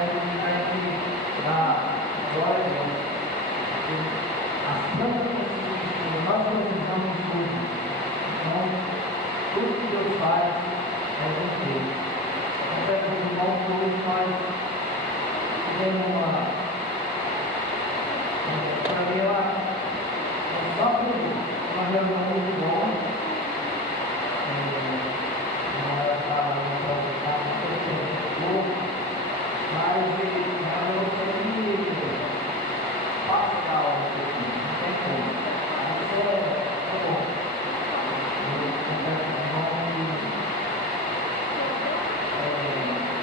gente dá glória a Deus, porque as plantas que nós precisamos de tudo. Então, tudo que Deus faz é bom. Até que os irmãos hoje nós tivemos uma reunião muito boa. Não era para não mas eu sempre faço aula, não tem como. Isso é bom.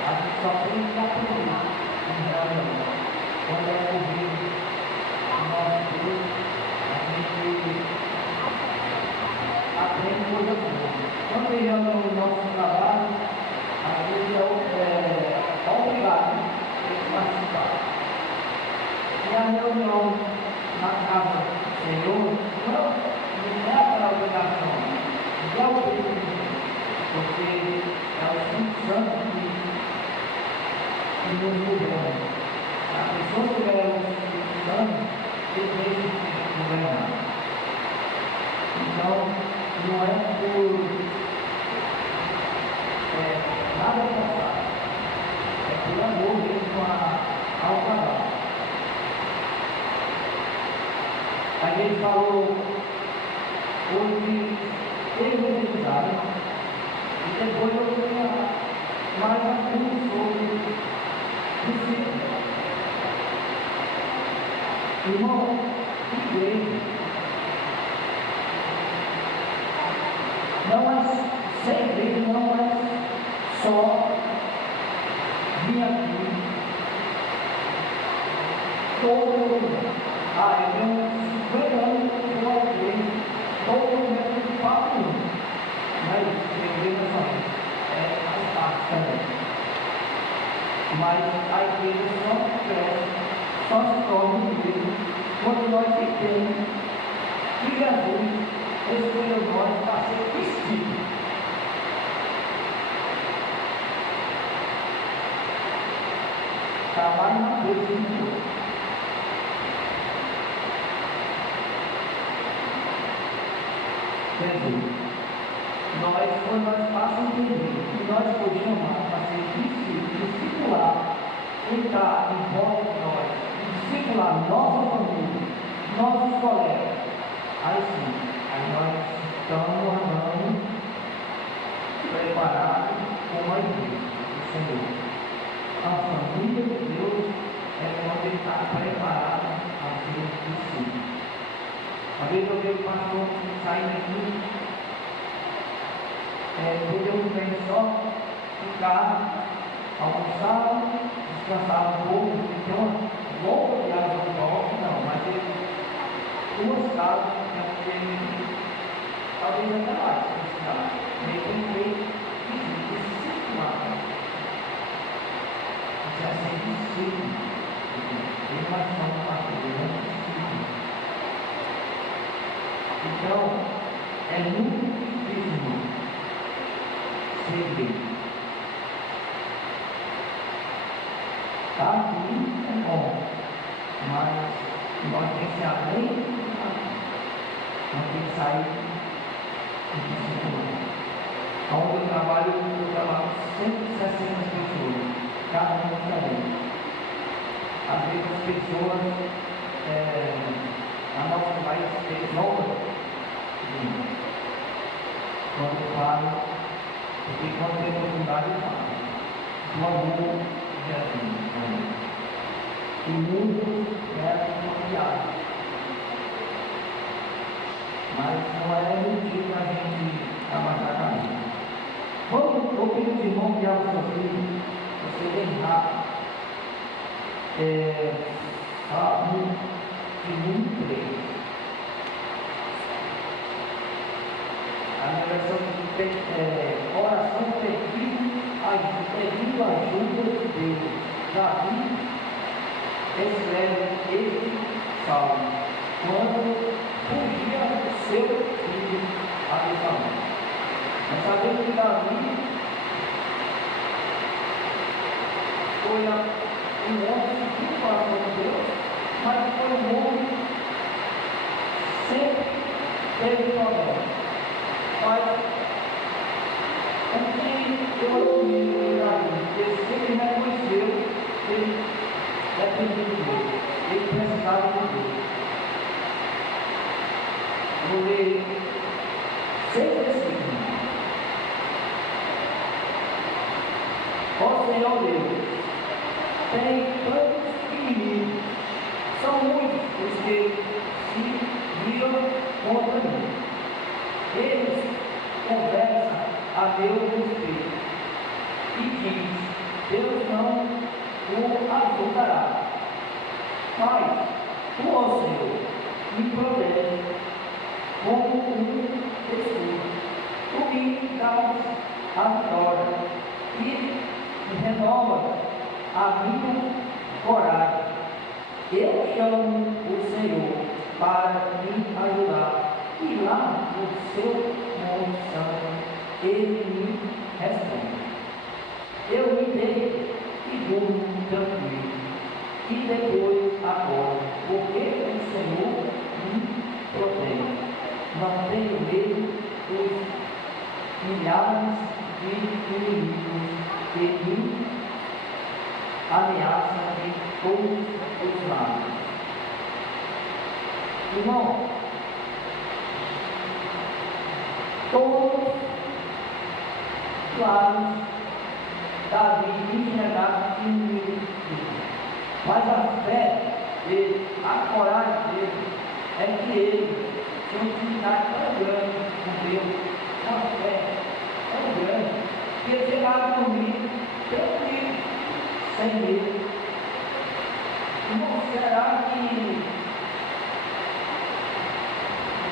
A gente só tem que aprender em reunião. Quando é ouvido o nosso Deus, a gente aprende coisa boa. Quando tem reunião no nosso trabalho, às vezes é obrigado a participar. E a reunião na casa do Senhor, não é aquela obrigação, é o obrigação, porque é o Espírito Santo que nos governa. A pessoa que é o Espírito Santo, ele mesmo governar. Então, não é por nada passado, é por amor mesmo ao trabalho. A gente falou hoje exclusividade e depois eu tenho mais assuntos sobre discípulo. Irmão, igreja não é ser igreja, não é só vir aqui todo mundo. Eu tenho 50 anos que eu alguém, todo mundo de 4 anos. Mas a igreja faz parte também. Mas a igreja só cresce, só se torna igreja quando nós entendemos que Jesus escolheu nós para ser discípulos. Trabalho na coisa de Deus. Jesus, quando nós passamos a entender que nós podemos chamar para ser discipular, entrar em volta de nós, discipular nossa família, nossos colegas, aí sim, aí nós estamos andando preparados como a igreja do Senhor. A família de Deus é quando ele está preparado a ser discípulo. Uma vez eu vi o pastor saindo aqui, podemos bem só ficar, almoçar, descansar um pouco, então, longa viagem de volta, não, mas ele, 2 casas, talvez até mais, ele tem que discipular. Já ser discípulo, ele vai ser um pastor, então, é muito difícil ser igreja. Tá? Aqui é bom, mas nós temos que abrir, nós temos que sair do discípulo. Onde eu trabalho 160 pessoas, cada um diferente. Às vezes as pessoas, a nosso país, resolvem. Quando eu falo, porque quando tem oportunidade eu falo. O amor de Jesus. E muitos querem confiar. Mas não é mentira para a gente abaixar a cabeça. Vamos ouvir os irmãos guiar os seus filhos, você bem rápido. Salmo 3. A minha versão de oração pedindo ajuda de Deus. Davi escreve este salmo quando fugia do seu filho Absalão. Nós sabemos que Davi foi um homem que tinha coração de Deus, mas foi um homem que sempre teve problema. Mas o que eu admiro em Davi, ele sempre reconheceu que ele dependia de Deus, ele precisava de Deus. Vou ler 6 versículos. Ó Senhor Deus, tem tantos inimigos, são muitos os que se viram contra mim. Eles conversam a meu respeito e diz: Deus não o ajudará. Mas tu, ó Senhor, me protege como um escudo. Tu me dás a vitória e renova a minha coragem. Eu chamo o Senhor para me ajudar, e lá no seu monte santo ele me responde. Eu me deito e durmo tranquilo, e depois acordo, porque o Senhor me protege. Não tenho medo dos milhares de inimigos que me ameaçam de todos os lados. Irmão, todos os lados Davi enxergava inimigos, mas a fé dele, a coragem dele, é que ele tinha uma intimidade tão grande com Deus, uma fé tão grande, que ele chegava a dormir tranquilo, sem medo. Irmão, será que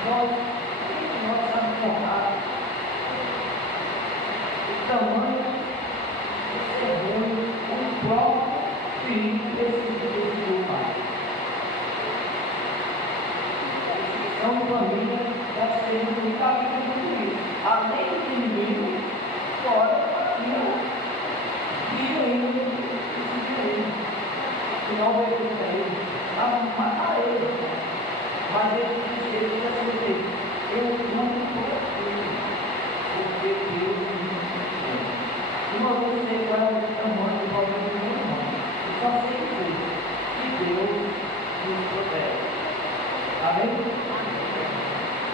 nós sabemos tornar o tamanho do segundo, o próprio filho desse pai? São família deve ser muito capítulo de tudo isso. Além do inimigo, fora e ainda que não obedece a ele, a matar ele. Mas ele disse assim: eu não estou aqui, porque Deus me ama. E uma vez você vai amando o problema do meu irmão, eu só sei que Deus nos protege. Amém?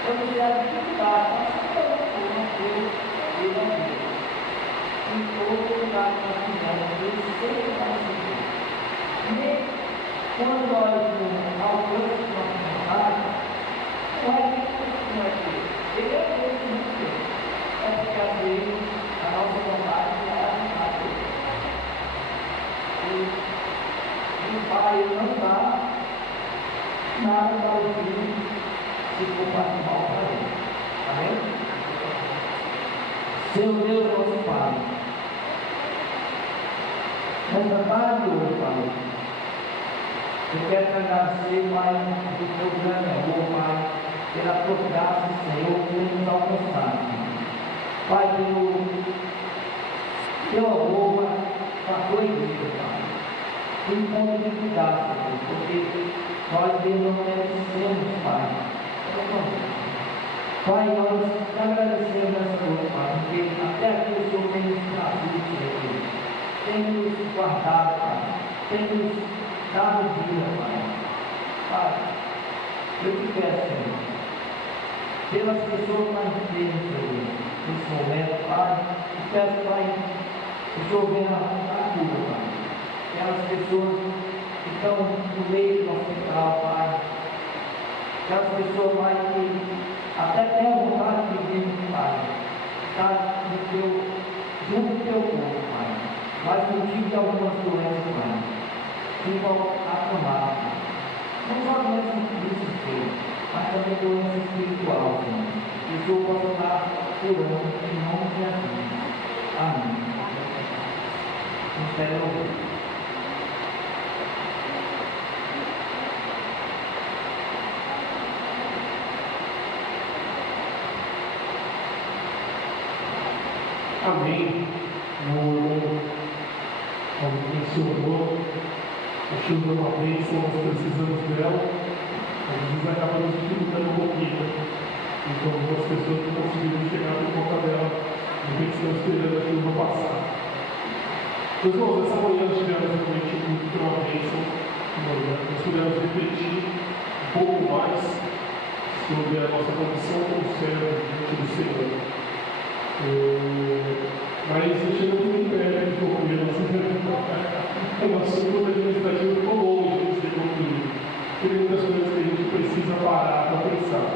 Eu queria dificuldade, mas eu não Deus, ele é Deus. Em todo lugar que nós fizermos, Ele sempre vai seguir. E quando nós alcançamos nossa vontade, não é que não é Deus. Ele é Deus que nos fez. É porque às vezes a nossa vontade não é a vontade dele. E o Pai não dá nada para o Filho se for para mal para ele. Amém? Seu Deus é nosso Pai. Nessa tarde hoje, Pai, eu quero te agradecer, Pai, do teu grande amor, Pai, pela tua graça, Senhor, por nos alcançar. Pai, pelo teu amor, Pai, com a tua igreja, Pai. Enquanto de cuidar, Senhor, porque nós não merecemos, Pai. Pai, nós te agradecemos nessa noite, Pai, porque até aqui o Senhor tem nos trazido, Senhor, tem nos guardado, Pai, tem nos dado vida, Pai. Pai, eu te peço, Senhor, pelas pessoas que nós temos, Senhor, nesse momento, Pai, eu peço, Pai, que o Senhor venha a cura, Pai. Aquelas pessoas que estão no meio do hospital, Pai, aquelas pessoas, Pai, que até tem a vontade de vir, Pai, estar junto do teu povo, Pai, mas no tipo de algumas doenças, Pai, que vão acamar, Pai. Não só doenças físicas, mas também doença espiritual, Senhor. Que o Senhor possa estar curando em nome de Jesus. Amém. Espero ouvir. Amém. Como mencionou, A chuva é uma bênção, nós precisamos dela, às vezes acaba nos dificultando um pouquinho. Então, algumas pessoas não conseguiram chegar por conta dela, de repente estão esperando a chuva passar. Meus irmãos, essa manhã nós tivemos realmente muito uma bênção. Nós pudemos refletir um pouco mais sobre a nossa condição como servo diante do Senhor. Mas chegamos muito perto de concluir a nossa pergunta. É um assunto administrativo ficou longe de ser concluído. Tem muitas coisas que a gente precisa parar para pensar.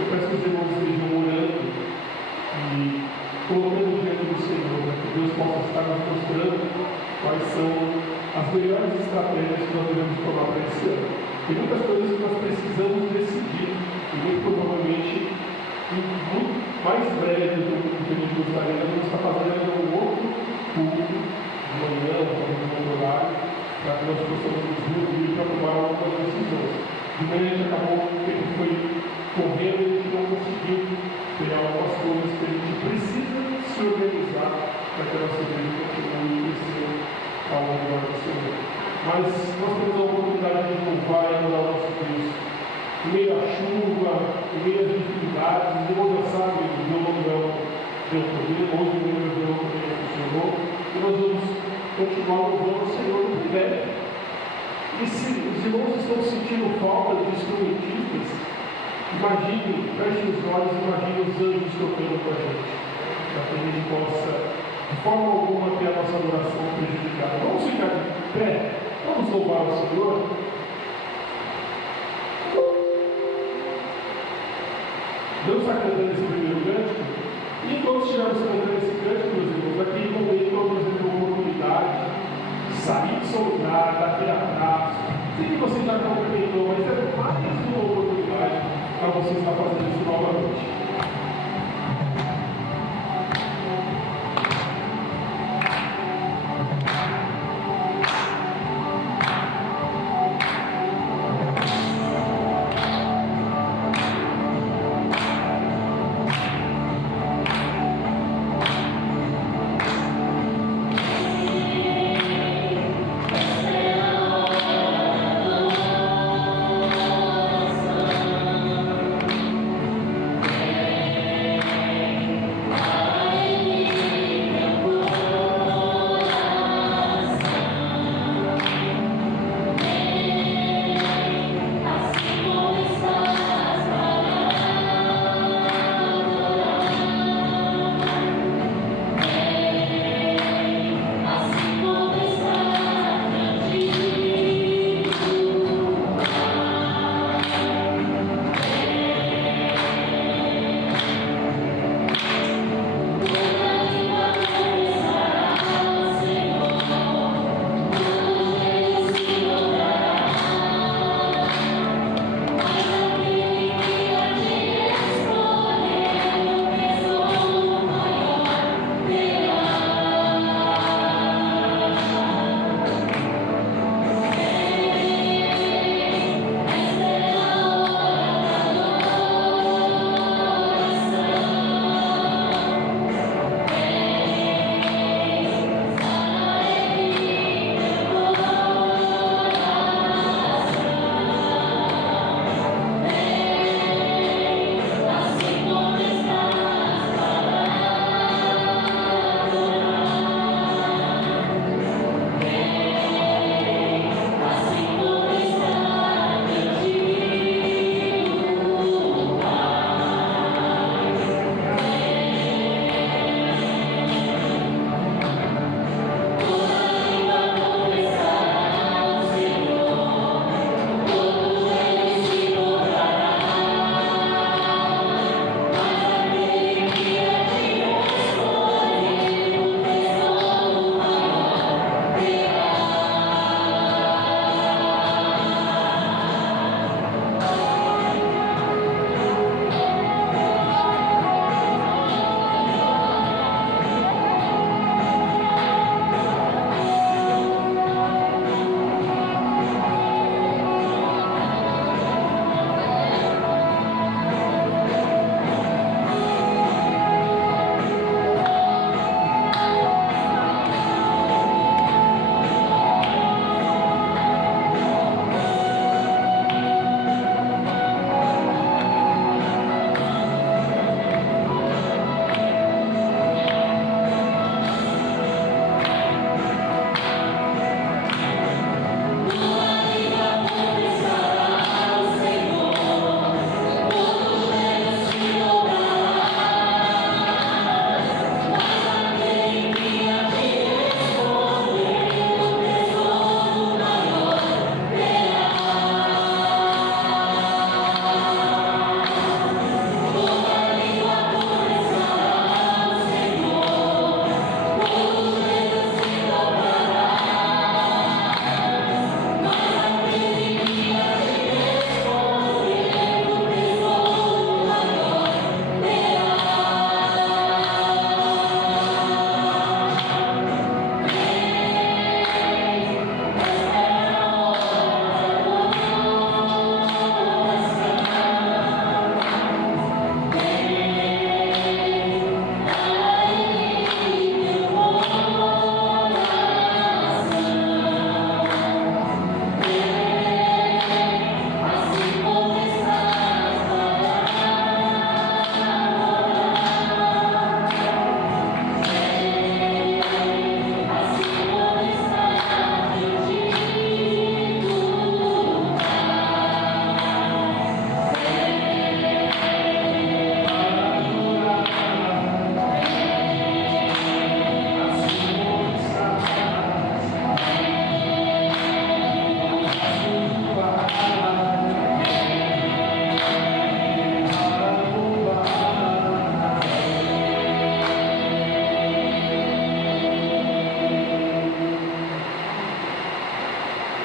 Eu peço que os irmãos estejam orando e colocando diante do Senhor, para que Deus possa estar nos mostrando quais são as melhores estratégias que nós devemos tomar para esse ano. Tem muitas coisas que nós precisamos decidir e muito provavelmente, muito mais breve do que a gente gostaria, nós vamos estar fazendo um outro culto de manhã, um horário, para que nós possamos nos reunir para tomar algumas decisões. De manhã a gente acabou, o tempo foi correndo e a gente não conseguiu ter algumas coisas que a gente precisa se organizar para que a nossa igreja continue crescendo ao redor do Senhor. Mas nós temos a oportunidade de louvar e adorar o nosso Deus. Em meio à chuva, em meio às dificuldades, os irmãos já sabem, o meu Manuel deu poder, hoje o meu Deus também funcionou, e nós vamos continuar louvando o Senhor no privilégio. E se os irmãos estão sentindo falta de instrumentistas, imagine, feche os olhos, imagine os anjos tocando com a gente, para que a gente possa, de forma alguma, ter a nossa adoração prejudicada. Vamos ficar de pé, vamos louvar o Senhor. Deus está cantando esse primeiro cântico, e enquanto estivermos cantando esse cântico, meus irmãos, aquele momento nós temos a oportunidade de sair do seu lugar, daquele abraço. Sei que você já cumprimentou, mas é mais uma oportunidade para você estar fazendo isso novamente.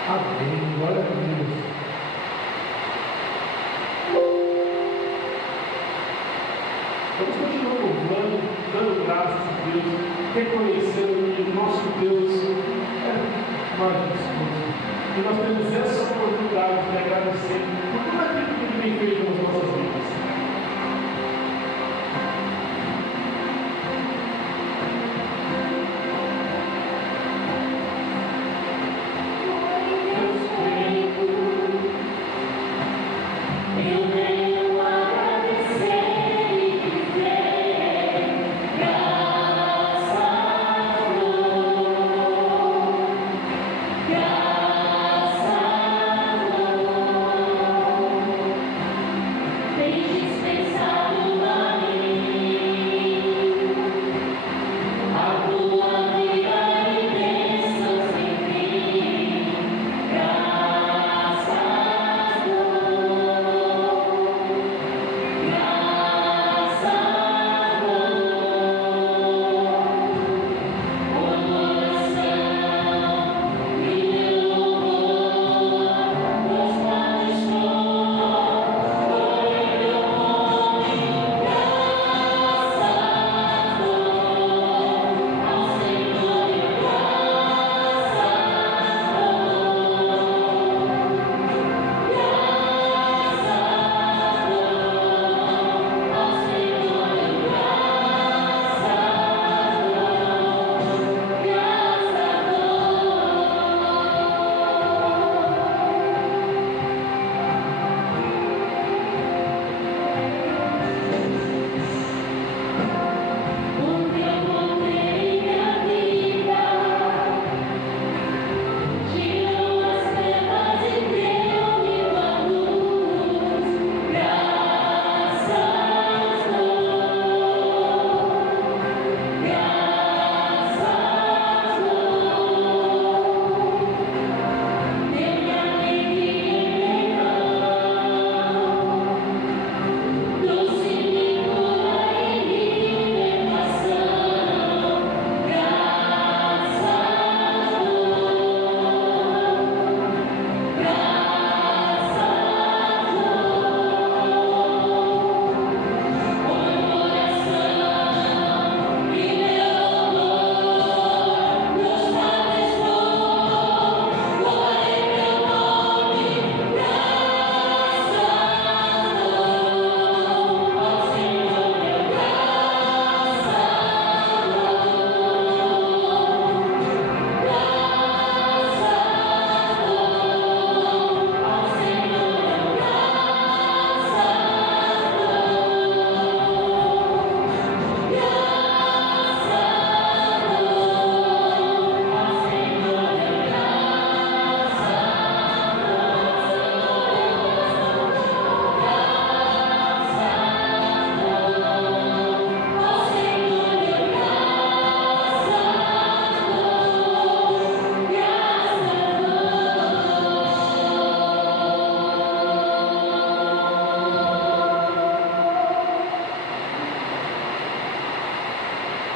Amém. Glória a Deus. Vamos continuar louvando, dando graças a Deus, reconhecendo que o nosso Deus é majestoso. E nós temos essa oportunidade de agradecer por tudo aquilo que Ele tem feito nas nossas vidas.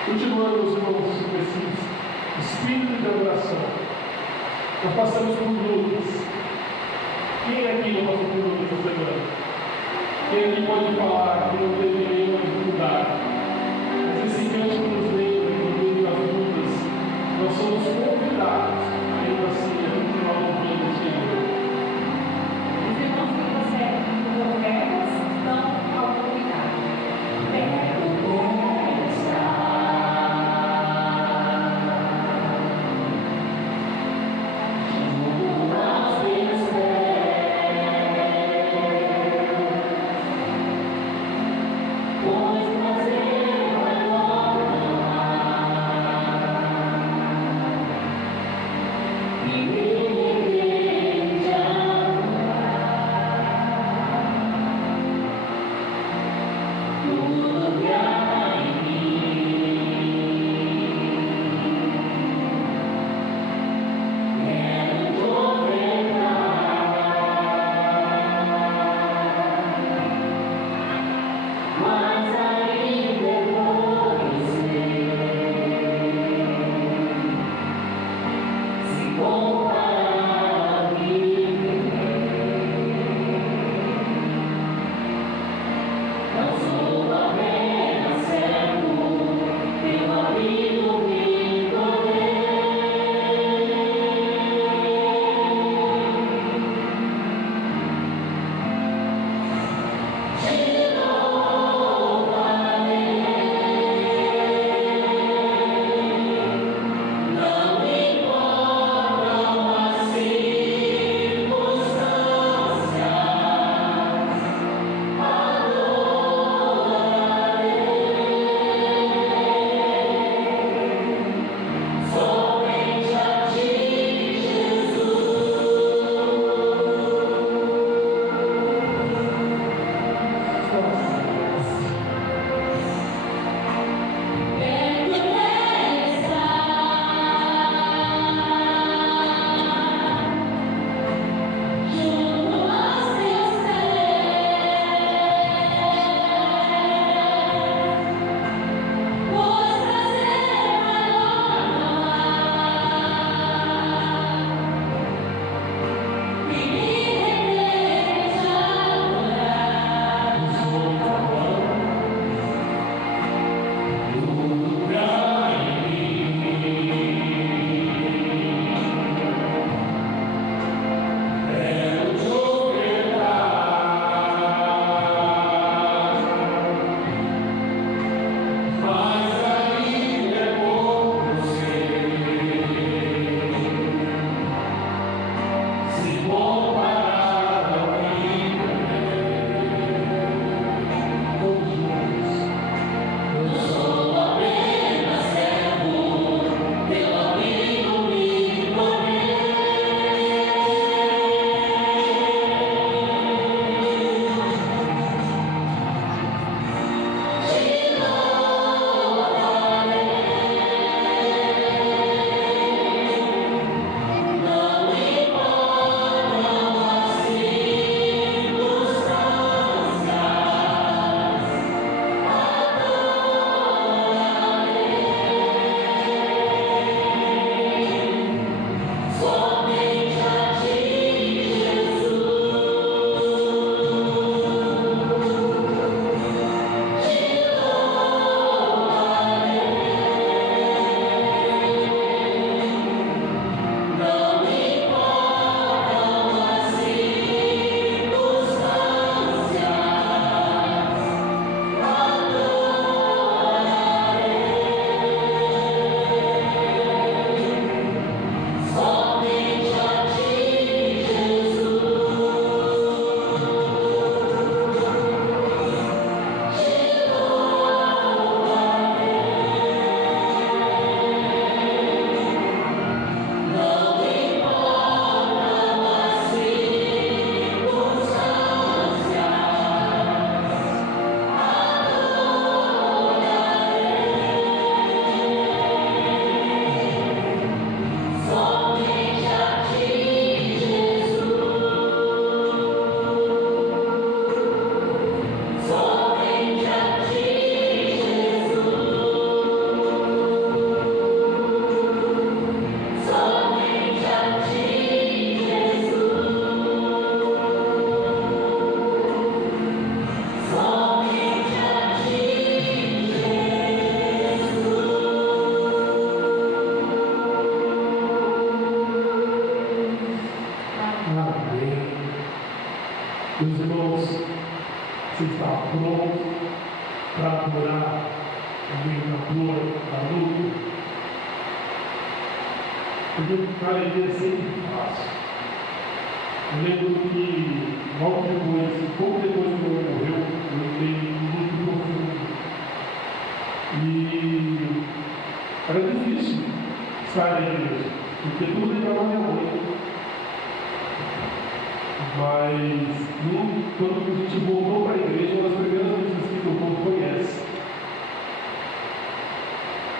Continuando, meus irmãos, esse espírito de adoração. Nós passamos por lutas. Quem aqui não passou por lutas essa semana? Quem aqui pode falar que não teve nenhuma dificuldade? Mas esse cântico nos lembra que no meio das lutas nós somos convidados, ainda assim, a continuar louvando o Senhor. Os irmãos que você conversas estão ao convidado. Perto está. Oh, Você está pronto para adorar o Criador da luta? Porque a alegria é sempre fácil. Eu lembro que logo depois, pouco depois que eu morreu, eu entrei muito profundo. E era difícil estar na igreja, porque tudo ligava a minha mãe. Mas quando a gente voltou para a igreja, uma das primeiras vezes que o povo foi essa.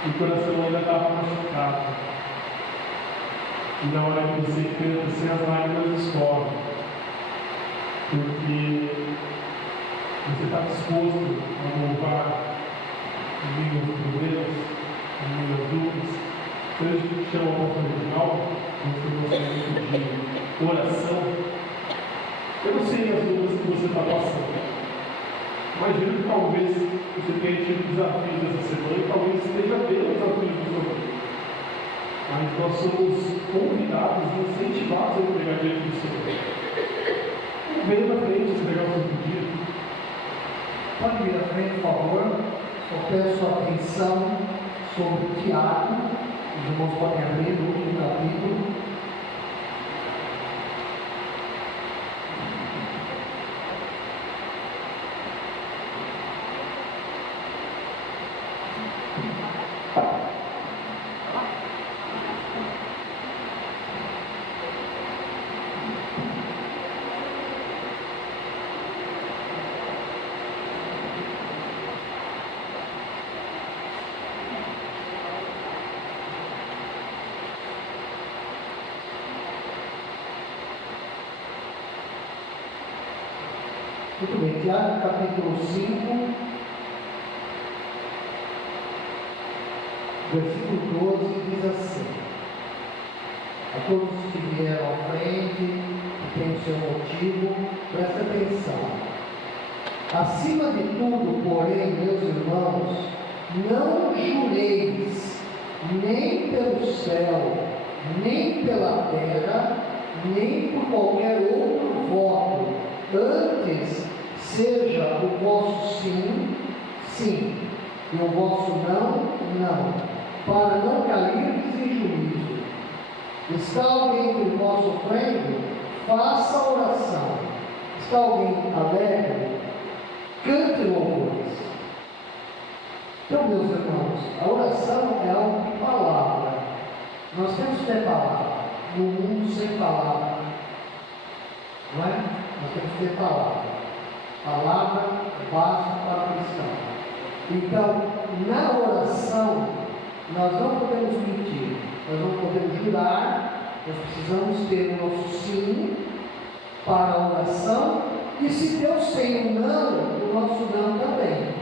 O coração ainda estava machucado. E na hora que você canta, assim, as lágrimas escorrem. Porque você está disposto a louvar em meio aos problemas, em meio às dúvidas. Quando a gente chama o apóstolo original, você gosta muito de oração. Eu não sei as dúvidas que você está passando. Imagino que talvez você tenha tido desafios essa semana e talvez esteja tendo desafios do seu vida. Mas nós somos convidados e incentivados a entregar diante do Senhor. Venha na frente entregar o seu pedido. Pode vir à frente, por favor. Só peço atenção sobre Tiago. Os irmãos podem abrir o último capítulo. Muito bem, Tiago, capítulo 5, versículo 12, diz assim: a todos que vieram à frente, que têm o seu motivo, presta atenção. Acima de tudo, porém, meus irmãos, não jureis nem pelo céu, nem pela terra, nem por qualquer outro voto. Antes, seja o vosso sim, sim, e o vosso não, não, para não cairdes em juízo. Está alguém entre vós sofrendo? Faça oração. Está alguém alegre? Cante louvores. Então, meus irmãos, a oração é algo de palavra. Nós temos que ter palavra. No mundo sem palavra, não é? Nós temos que ter palavra. Palavra basta para o cristão. Então, na oração, nós não podemos mentir, nós não podemos jurar, nós precisamos ter o nosso sim para a oração, e se Deus tem um não, o nosso não também.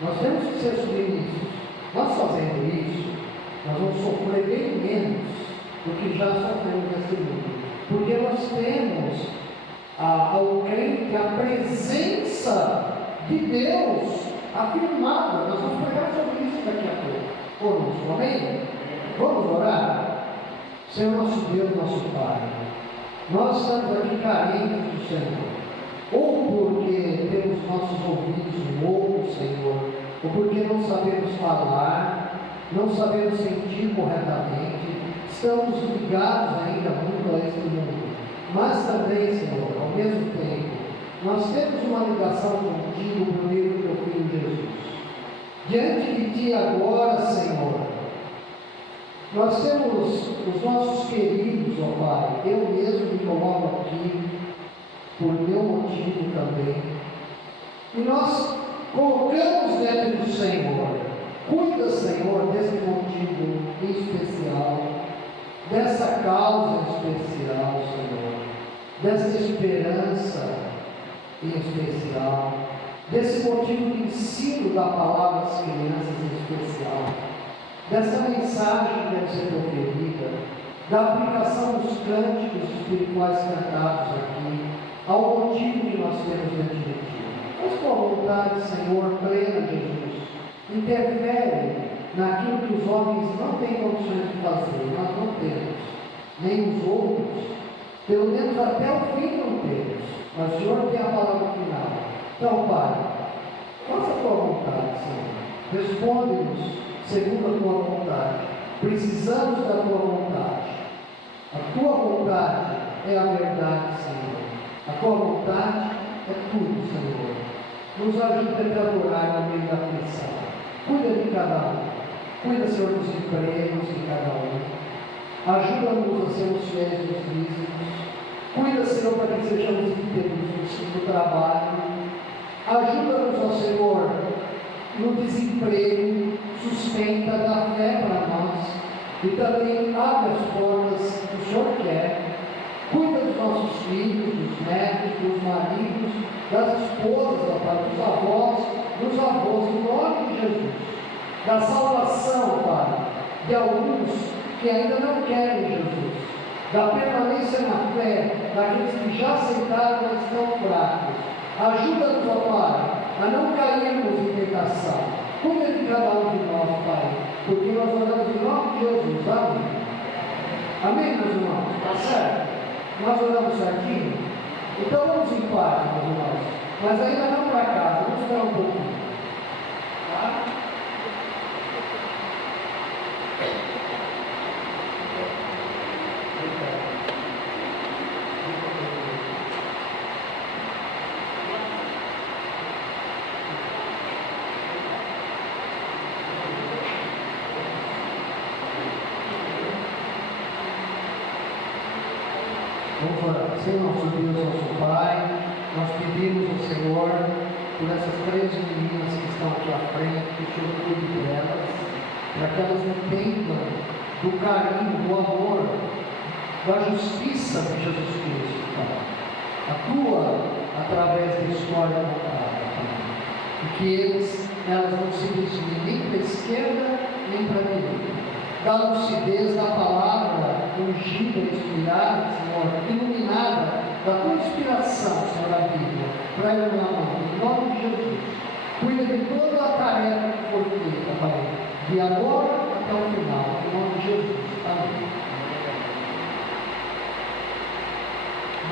Nós temos que ser submissos. Nós fazendo isso, nós vamos sofrer bem menos do que já sofremos nesse mundo, porque nós temos ao crente a presença de Deus afirmada. Nós vamos pregar sobre isso daqui a pouco. Conosco, amém? Vamos orar? Senhor nosso Deus, nosso Pai, nós estamos aqui carentes do Senhor, ou porque temos nossos ouvidos loucos, Senhor, ou porque não sabemos falar, não sabemos sentir corretamente, estamos ligados ainda muito a este mundo. Mas também, Senhor, ao mesmo tempo, nós temos uma ligação contigo por meio do teu Filho Jesus. Diante de Ti agora, Senhor, nós temos os nossos queridos, ó Pai. Eu mesmo me coloco aqui, por meu motivo também. E nós colocamos dentro do Senhor. Cuida, Senhor, desse motivo em especial, dessa causa em especial, Senhor, dessa esperança em especial, desse motivo de ensino da palavra às crianças em especial, dessa mensagem que deve ser proferida, da aplicação dos cânticos espirituais cantados aqui, ao motivo que nós temos diante de Ti. Mas tua vontade, Senhor, plena, Jesus, interfere naquilo que os homens não têm condições de fazer. Nós não temos, nem os outros, pelo menos até o fim não temos, mas o Senhor tem a palavra final. Então, Pai, faça a tua vontade, Senhor. Responde-nos segundo a tua vontade. Precisamos da tua vontade. A tua vontade é a verdade, Senhor. A tua vontade é tudo, Senhor. Nos ajuda a te adorar no meio da aflição. Cuida de cada um. Cuida, Senhor, dos empregos de cada um. Ajuda-nos a sermos fiéis nos dízimos. Cuida, Senhor, para que sejamos íntegros no trabalho. Ajuda-nos, ó Senhor, no desemprego. Sustenta, dá fé para nós. E também abre as portas que o Senhor quer. Cuida dos nossos filhos, dos netos, dos maridos, das esposas, dos avós, em nome de Jesus. Da salvação, Pai, de alguns que ainda não querem Jesus. Da permanência na fé, daqueles que já aceitaram, mas estão fracos. Ajuda-nos, ó Pai, a não cairmos em tentação. Cuida de cada um de nós, Pai, porque nós oramos em nome de Jesus. Amém. Amém, meus irmãos? Está certo? Nós oramos certinho? Então vamos em paz, meus irmãos. Mas ainda não para casa, vamos esperar um pouquinho. Tá? Vamos orar. Senhor, nosso Deus, nosso Pai, nós pedimos ao Senhor por essas 3 meninas que estão aqui à frente, que o Senhor cuide delas, para que elas entendam do carinho, do amor, da justiça de Jesus Cristo, Pai. Atua através da história contada, Pai. E que elas não se desviem nem para a esquerda, nem para a direita. Dá lucidez da palavra ungida, inspirada, Senhor, iluminada da tua inspiração, Senhor, da Bíblia, para iluminar, em nome de Jesus. Cuida de toda a tarefa que for feita, Pai, de agora até o final, em nome de Jesus. Amém.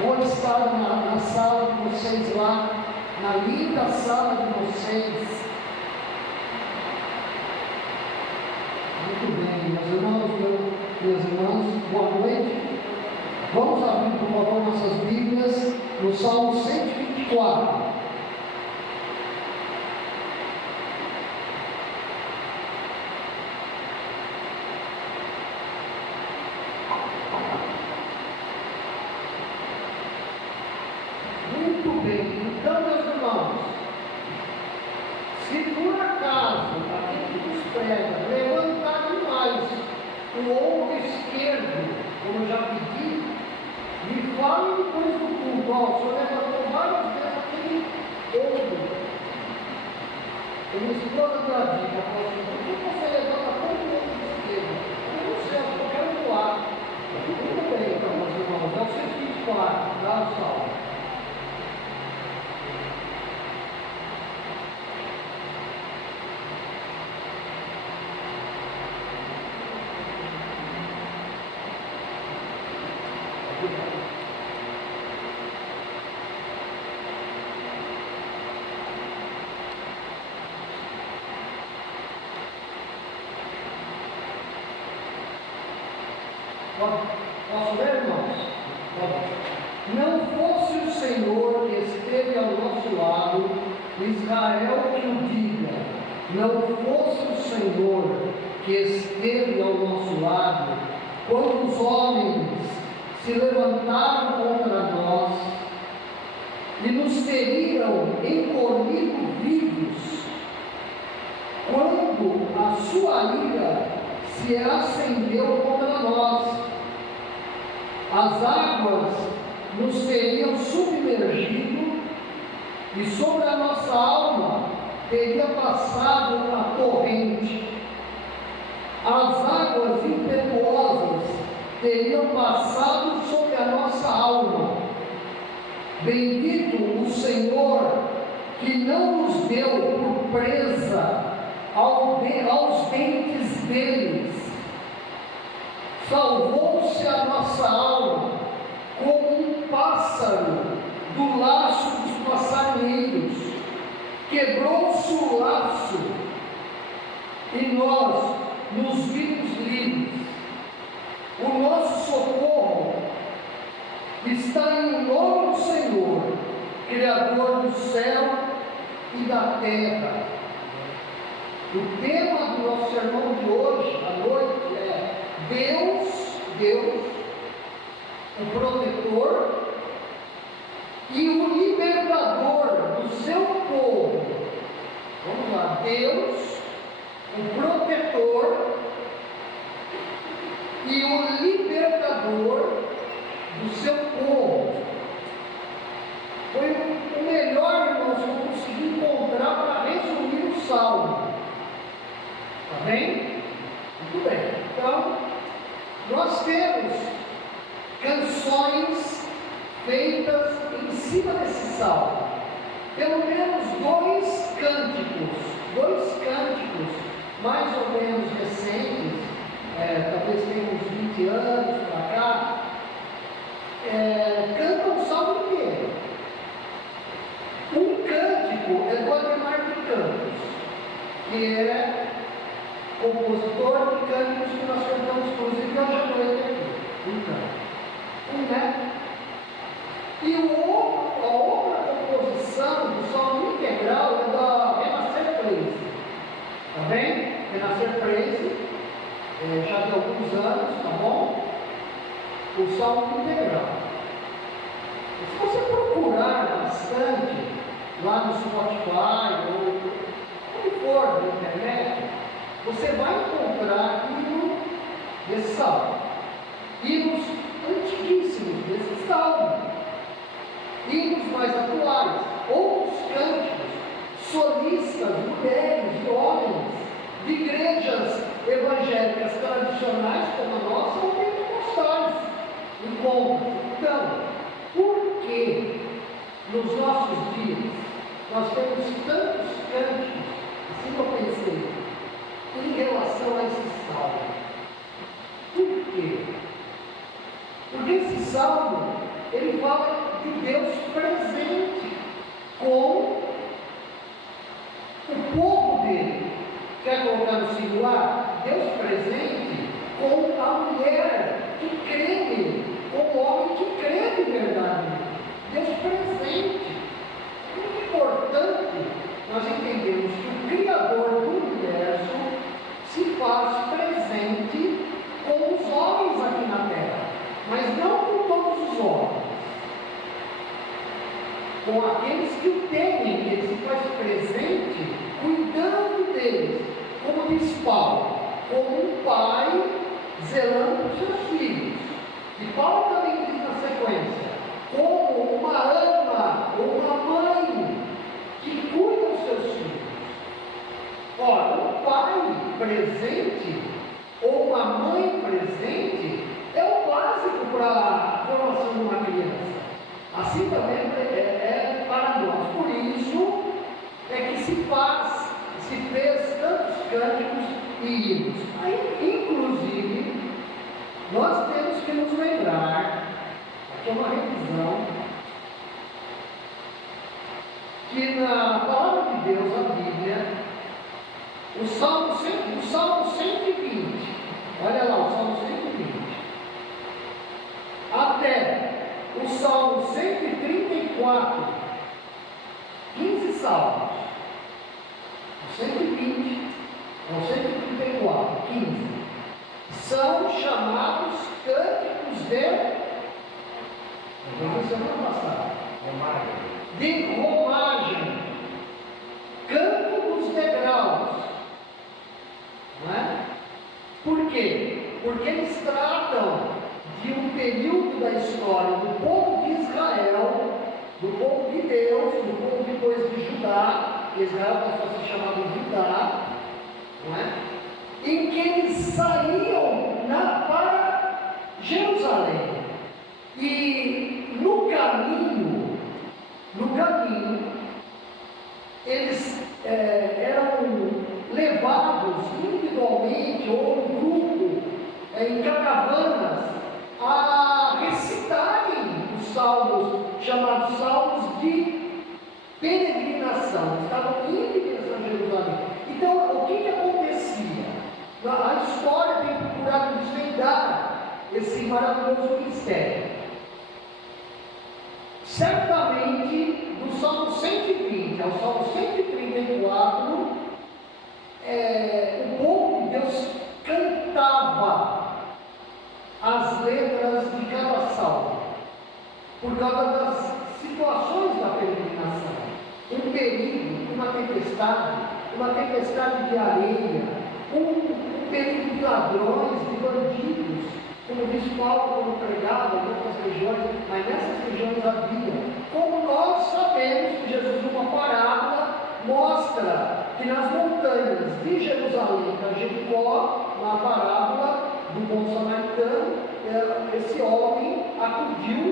Bom estar na sala de vocês lá, na linda sala de vocês. Muito bem, meus irmãos, meus irmãos, boa noite. Vamos abrir, por favor, nossas Bíblias no Salmo 124. Muito bem, então, meus irmãos, se por acaso aquele que nos prega levantar demais o ombro esquerdo, como eu já pedi, me fale depois do culto. Ó, o senhor levantou várias vezes aquele ombro. Eu me esposa deu a dica, falou assim: por que você levanta tanto o ombro esquerdo? Eu não sei, eu quero voar. Muito bem, então, meus irmãos, é o 124, dá o salve. Posso ler, irmãos? Não fosse o Senhor que esteve ao nosso lado, Israel que o diga. Não fosse o Senhor que esteve ao nosso lado, quando os homens se levantaram contra nós e nos teriam encolhido vivos, quando a sua ira se acendeu contra nós, as águas nos teriam submergido e sobre a nossa alma teria passado a torrente. As águas impetuosas teriam passado sobre a nossa alma. Bendito o Senhor, que não nos deu por presa aos dentes deles. Salvou-se a nossa alma como um pássaro do laço dos passarinheiros. quebrou-se o laço e nós nos vimos livres. O nosso socorro está em nome do Senhor, Criador do céu e da terra. O tema do nosso sermão de hoje, à noite, é Deus, o protetor e o libertador do seu povo. Vamos lá, Deus, o protetor e o libertador do seu povo. Foi o melhor, irmãos, que eu consegui encontrar para resumir o Salmo. Está bem? Muito bem. Então, nós temos canções feitas em cima desse salmo. Pelo menos dois cânticos mais ou menos recentes, talvez tenham uns 20 anos para cá, cantam o salmo inteiro. Um cântico é do Ademar de Campos, que é compositor de cânticos que nós cantamos, inclusive hoje à noite aqui. Né? E a outra composição do salmo integral é da Renascer Praise. Está bem? Renascer Praise, já tem alguns anos, tá bom? O salmo integral. Se você procurar bastante lá no Spotify ou onde for na internet, você vai encontrar hino desse salmo, hinos antiquíssimos desse salmo, hinos mais atuais, outros cânticos, solistas, mulheres e homens, de igrejas evangélicas tradicionais como a nossa ou pentecostais, encontros. Então, por que nos nossos dias nós temos tantos cânticos, assim eu pensei, em relação a esse salmo? Por quê? Porque esse salmo, ele fala de Deus presente com o povo dele. Quer colocar no singular? Deus presente com a mulher que crê nele, com o homem que crê de verdade nele. Deus presente. Muito importante nós entendemos que o Criador do universo se faz presente com os homens aqui na terra, mas não com todos os homens. Com aqueles que o temem, ele se faz presente cuidando deles, como diz Paulo, como um pai zelando por seus filhos. E Paulo também diz na sequência, como uma ama ou uma mãe que cuida dos seus filhos. Ora, um pai presente ou uma mãe presente é o básico para a formação de uma criança. Assim também é para nós. Por isso é que se fez tantos cânticos e hinos. Aí, inclusive, nós temos que nos lembrar, aqui é uma revisão, que na palavra de Deus, a Bíblia, o Salmo 120, olha lá, o Salmo 120, até o Salmo 134, 15 salmos, o 120 ao 134, 15, são chamados cânticos de romagem, canto dos degraus, não é? Por quê? Porque eles tratam de um período da história do povo de Israel, do povo de Deus, do povo depois de Judá. Israel passou a ser chamado Judá, não é? Em que eles saíam para Jerusalém, e no caminho, eles eram levados individualmente ou em grupo, em caravanas, a recitarem os salmos, chamados salmos de peregrinação, estavam indo em direção a Jerusalém. Então, o que acontecia? A história tem procurado desvendar esse maravilhoso mistério. Certamente, do Salmo 120 ao Salmo 134, o povo de Deus cantava as letras de cada salmo, por causa das situações da peregrinação. Um perigo, uma tempestade de areia, um perigo de ladrões, de bandidos, como diz Paulo quando pregava em outras regiões, mas nessas regiões havia. Como nós sabemos que Jesus, numa parábola, mostra que nas montanhas de Jerusalém para Jericó, na parábola do bom samaritano, esse homem acudiu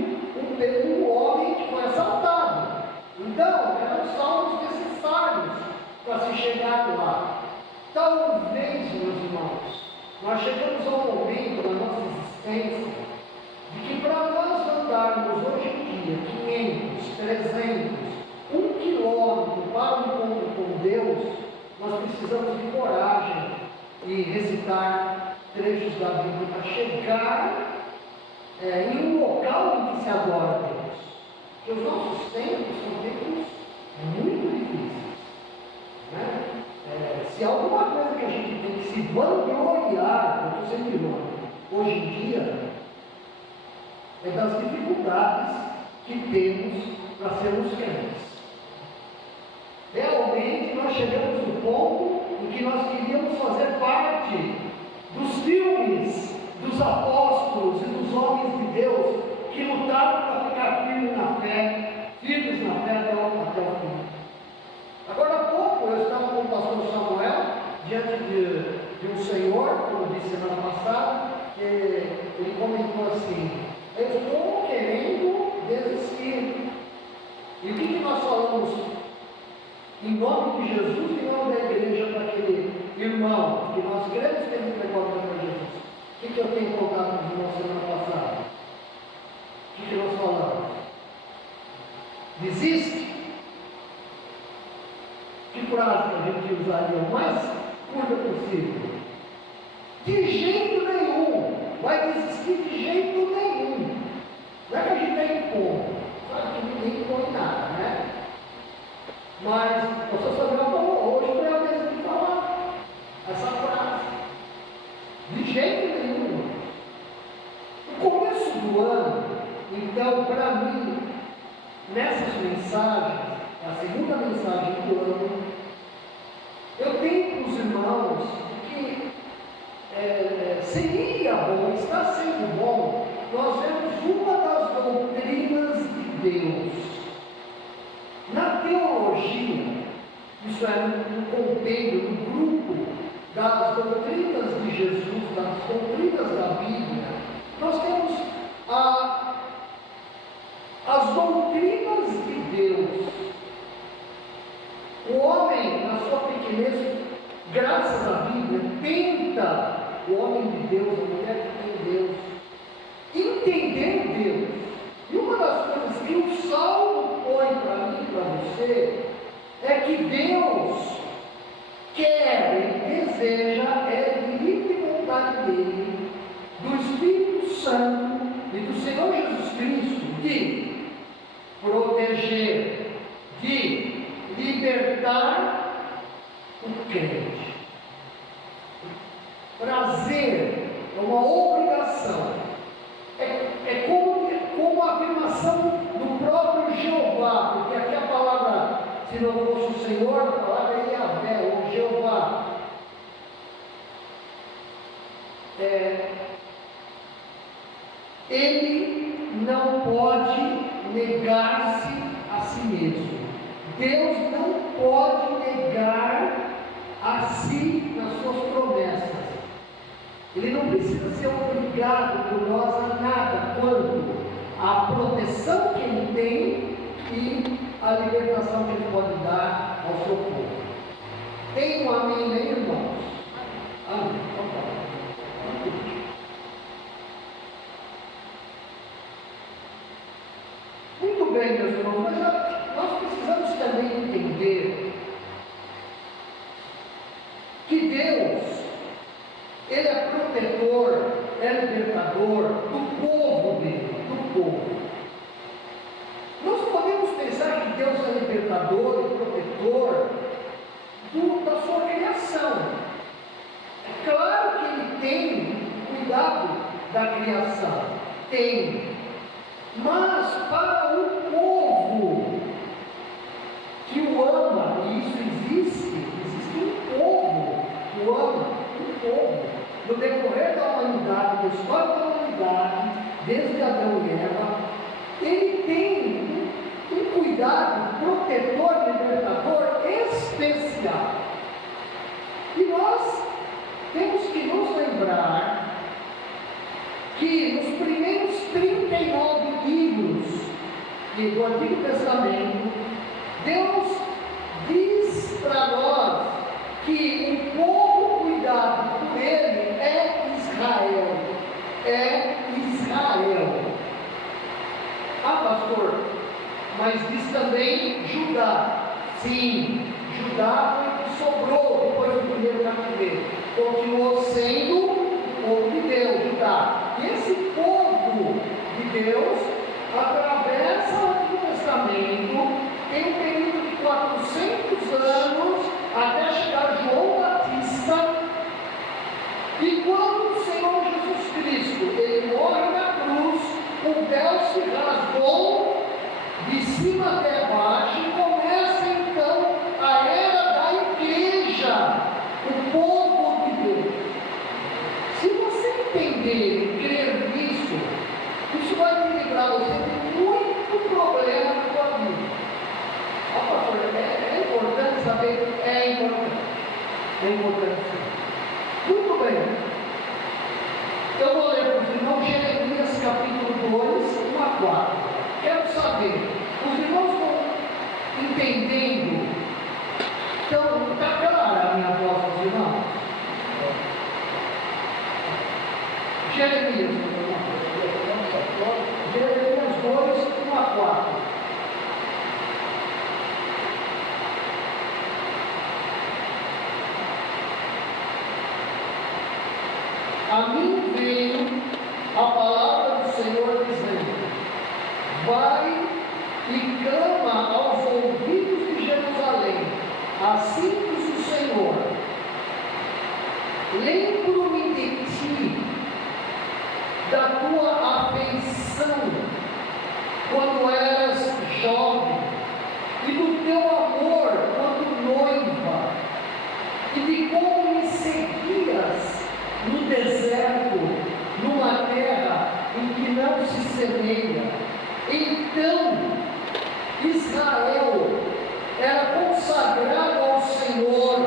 um homem que foi assaltado. Então, eram salmos necessários para se chegar lá. Talvez, meus irmãos, nós chegamos ao momento da nossa existência de que para nós andarmos hoje em dia 500, 300, 1 quilômetro para um encontro com Deus, nós precisamos de coragem e recitar trechos da Bíblia para chegar em um local em que se adora a Deus. Porque os nossos tempos são tempos muito difíceis, né? Se há alguma coisa que a gente tem que se vangloriar, eu estou sempre longe, hoje em dia, é das dificuldades que temos para sermos crentes. Realmente nós chegamos no ponto em que nós queríamos fazer parte dos filmes dos apóstolos e dos homens de Deus que lutaram para ficar firmes na fé até o fim. Agora há pouco eu estava com o pastor Samuel diante de um senhor, como disse semana passada, que ele comentou assim: eu estou querendo desistir. E o que nós falamos em nome de Jesus e em nome da igreja para aquele irmão que nós queremos ter entregado para Jesus? O que eu tenho contado com os irmãos semana passada? O que nós falamos? Desiste? Que frase que a gente usaria o mais curta possível? De jeito nenhum! Vai desistir de jeito nenhum! Não é que a gente está impondo, sabe que ninguém impõe nada, né? Mas o pastor Samuel falou, hoje foi a vez de falar essa frase. De jeito nenhum! No começo do ano, então, para mim, nessas mensagens, a segunda mensagem do ano, eu tenho para os irmãos que seria bom, está sendo bom, nós vemos uma das doutrinas de Deus. Na teologia, isso é no compêndio, no grupo das doutrinas de Jesus, das doutrinas da Bíblia, nós temos as doutrinas de Deus. O homem, na sua pequenez, graças à Bíblia, tenta, o homem de Deus, a mulher que tem Deus, entender Deus. E uma das coisas que o Salmo põe para mim e para você, é que Deus quer e deseja, de livre vontade dele, do Espírito Santo e do Senhor Jesus Cristo, de proteger, de libertar o crente. Prazer é uma obrigação. É como a afirmação do próprio Jeová, porque aqui a palavra, se não fosse o Senhor, a palavra é Yahvé, ou Jeová. Ele não pode negar-se a si mesmo. Deus não pode negar a si nas suas promessas. Ele não precisa ser obrigado por nós a nada, quanto a proteção que ele tem e a libertação que ele pode dar ao seu povo. Tem um amém aí, irmãos? Amém. Muito bem, meus irmãos, mas nós precisamos também entender que Deus, Ele é protetor, é libertador do povo dele, do povo. Nós podemos pensar que Deus é libertador e protetor da sua criação. É claro que Ele tem cuidado da criação, tem. Mas para o povo que o ama, e isso existe um povo que o ama, um povo. No decorrer da humanidade, da história da humanidade, desde Adão e Eva, Ele tem um cuidado protetor, libertador especial. E nós temos que nos lembrar que nos primeiros 39 livros do Antigo Testamento, Deus diz para nós que o povo cuidado por Ele é Israel. É Israel. Ah, pastor, mas diz também Judá. Sim, Judá foi o que sobrou depois do primeiro cativeiro. Continuou sendo o povo de Deus, Judá. E esse povo de Deus atravessa o Antigo Testamento, tem um período de 400 anos até chegar João Batista. E quando o Senhor Jesus Cristo ele morre na cruz, o véu se rasgou de cima até baixo e começa então a era da igreja, o povo de Deus. Se você entender e crer nisso, isso vai te livrar você de muito problema na sua vida. Ó, pastor, é importante saber? É importante. É importante sim. Muito bem. Eu vou ler para os irmãos Jeremias capítulo 2, 1 a 4. Quero saber, os irmãos estão entendendo? Então, está clara a minha voz, os irmãos? Jeremias 2, 1 a 4. A mim veio a palavra do Senhor dizendo: vai e clama aos ouvidos de Jerusalém, assim diz o Senhor: lembro-me de ti, da tua afeição, quando eras jovem, e do teu amor quando noiva, e de como me seguias no deserto, numa terra em que não se semeia. Então Israel era consagrado ao Senhor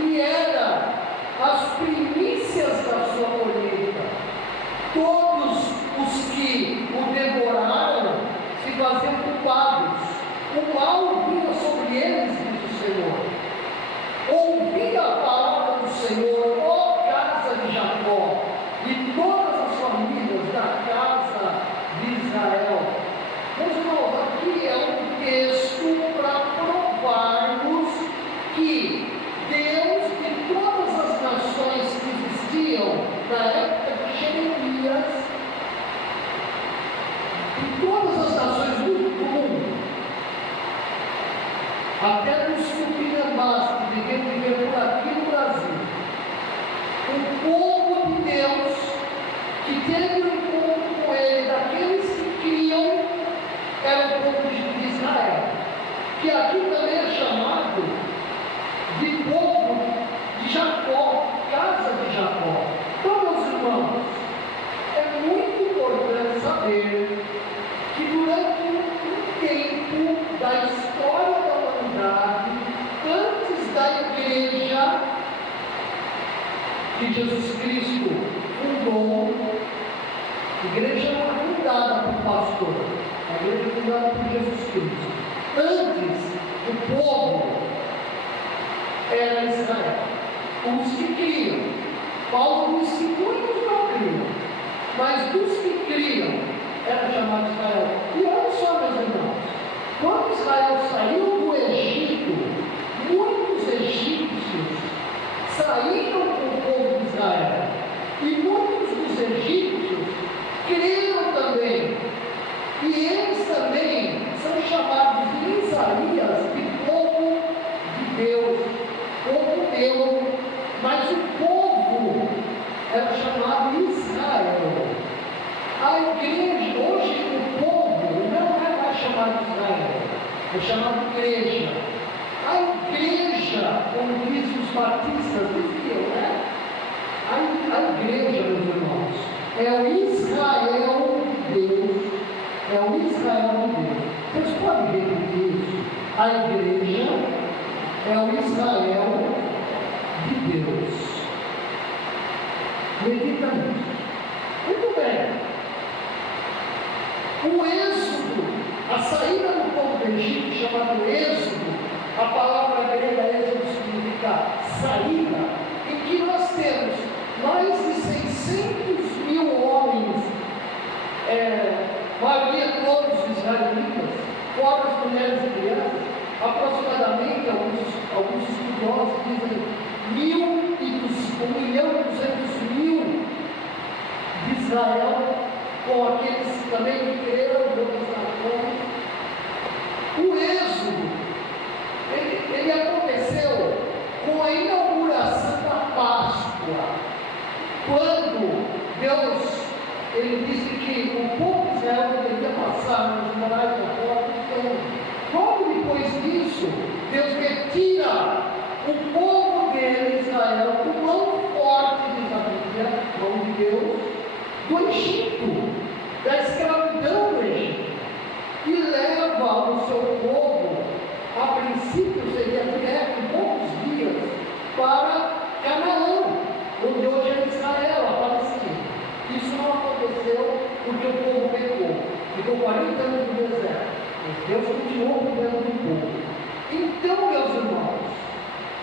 e era as primícias da sua colheita. Todos os que o devoraram se faziam culpados. O mal vinha sobre eles, diz o Senhor. Ouvi a palavra do Senhor, ó casa de Jacó, e todas as famílias da casa de Israel. Meus irmãos, aqui é um texto para provarmos que Deus, de todas as nações que existiam na época de Jeremias, de todas as nações do mundo, até dos tupinambás que viver por aqui no Brasil, o povo de Deus que teve um encontro com Ele, daqueles que criam, era o povo de Israel, que aqui também é chamado de povo de Jacó, casa de Jacó. Então, meus irmãos, é muito importante saber que durante um tempo da história da humanidade, antes da igreja que Jesus Cristo fundou, a igreja não é fundada por pastor, a igreja é fundada por Jesus Cristo. Antes, o povo era Israel, os que criam. Paulo diz que muitos não criam, mas dos que criam era chamado Israel. E olha só, meus irmãos, quando é chamado igreja. A igreja, como dizem os batistas, diziam, né? A igreja, meus irmãos, é o Israel de Deus. É o Israel de Deus. Vocês podem repetir isso? A igreja é o Israel de Deus. Medita nisso. Muito bem. O êxodo, a saída do povo do Egito, chamado êxodo, a palavra grega êxodo significa saída, em que nós temos mais de 600 mil homens, maioria todos israelitas, fora as mulheres e crianças, aproximadamente, alguns estudiosos dizem 1.200.000 de Israel, com aqueles também que creram no Israel. O êxodo, ele aconteceu com a inauguração da Páscoa, quando Deus, ele disse que o povo de Israel deveria passar nos morais da porta do templo. Logo depois disso, Deus retira o povo dele, Israel, com mão forte, diz a Bíblia, mão de Deus, do Egito, da escravidão do Egito, e leva o seu povo, a princípio seria direto, em poucos dias, para Canaã, onde hoje é Israel, a Palestina. Isso não aconteceu porque o povo pecou, ficou 40 anos no deserto, mas Deus continuou cuidando do povo. Então, meus irmãos,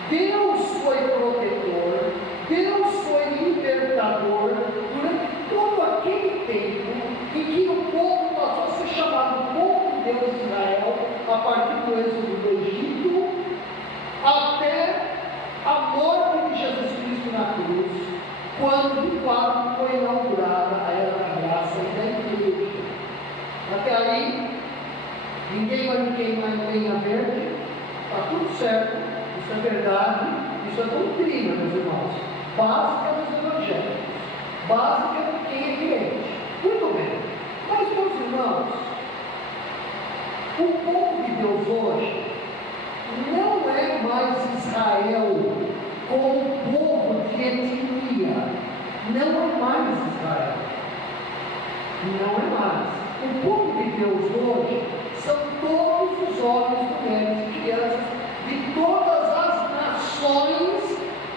Deus foi protetor, Deus foi libertador durante todo aquele tempo em que o povo passou a ser chamado povo de Deus de Israel, a partir do êxodo do Egito, até a morte de Jesus Cristo na cruz, quando de fato foi inaugurada a era da graça e da igreja. Até aí, ninguém vai me queimar em lenha verde, está tudo certo, isso é verdade, isso é doutrina, meus irmãos, básica dos evangelhos, básica de quem é crente. Muito bem, mas meus irmãos, o povo de Deus hoje não é mais Israel como povo de etnia, não é mais Israel, não é mais. O povo de Deus hoje são todos os homens, mulheres e crianças de todas as nações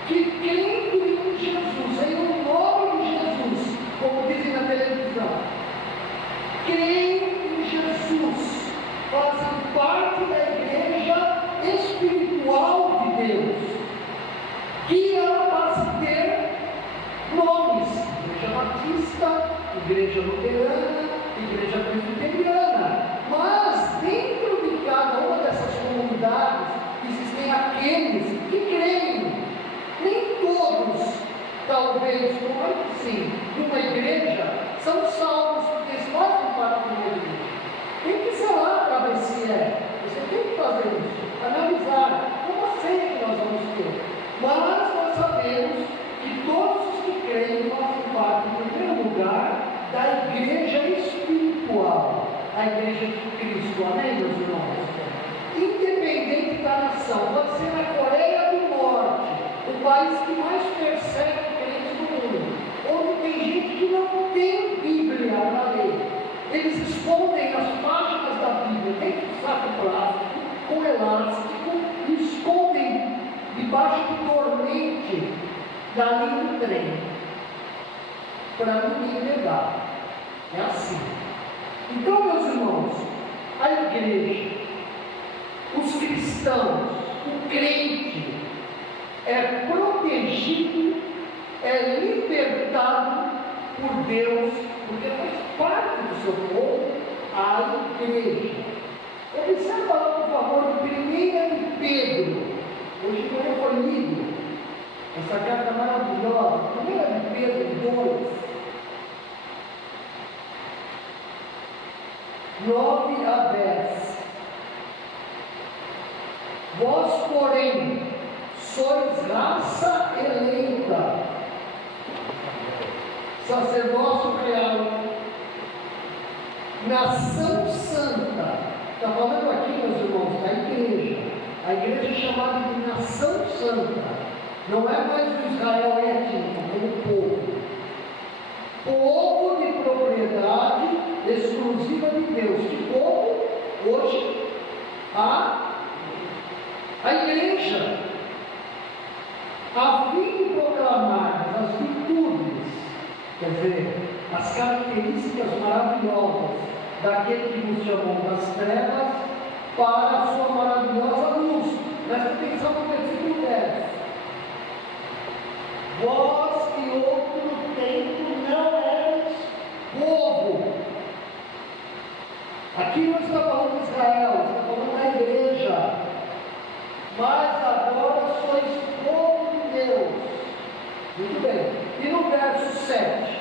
que creem em Jesus, em o nome de Jesus, como dizem na televisão. Creem em Jesus, fazem parte da igreja espiritual de Deus, que ela passa a ter nomes: Igreja Batista, Igreja Luterana, Igreja Presbiteriana. Mas dentro de cada uma dessas comunidades existem aqueles que creem. Nem todos, talvez, não é assim, numa igreja, são salvos, porque eles fazem parte de uma igreja. Tem que ser lá para ver se é. Você tem que fazer isso, analisar. Como sei que nós vamos ter? Mas nós sabemos que todos os que creem fazem parte, em primeiro lugar, da igreja espiritual, a igreja de Cristo. Amém, meus irmãos? Independente da nação, pode ser na Coreia do Norte, o país que mais persegue crentes do mundo, onde tem gente que não tem Bíblia na lei. Eles escondem as páginas da Bíblia dentro do saco plástico, com elástico, e escondem debaixo do tormente da linha do trem, para ninguém levar. É assim. Então, meus irmãos, a igreja, os cristãos, o crente, é protegido, é libertado por Deus, porque faz parte do seu povo, a igreja. Observa lá, por favor, de 1 de Pedro. Hoje não foi lido essa carta maravilhosa, 1 de Pedro 2, 9 a 10. Vós, porém, sois raça eleita, sacerdócio real, nação santa, Está falando aqui, meus irmãos, da igreja. A igreja é chamada de nação santa. Não é mais o Israel étnico, como povo. Povo de propriedade exclusiva de Deus. Que povo? Hoje, a igreja. A fim de proclamar as virtudes, quer dizer, as características maravilhosas daquele que nos chamou das trevas para a sua maravilhosa luz. Presta atenção no versículo 10. Vós que outro tempo não erais povo. Aqui não está falando de Israel, está falando da igreja. Mas agora sois povo de Deus. Muito bem. E no verso 7.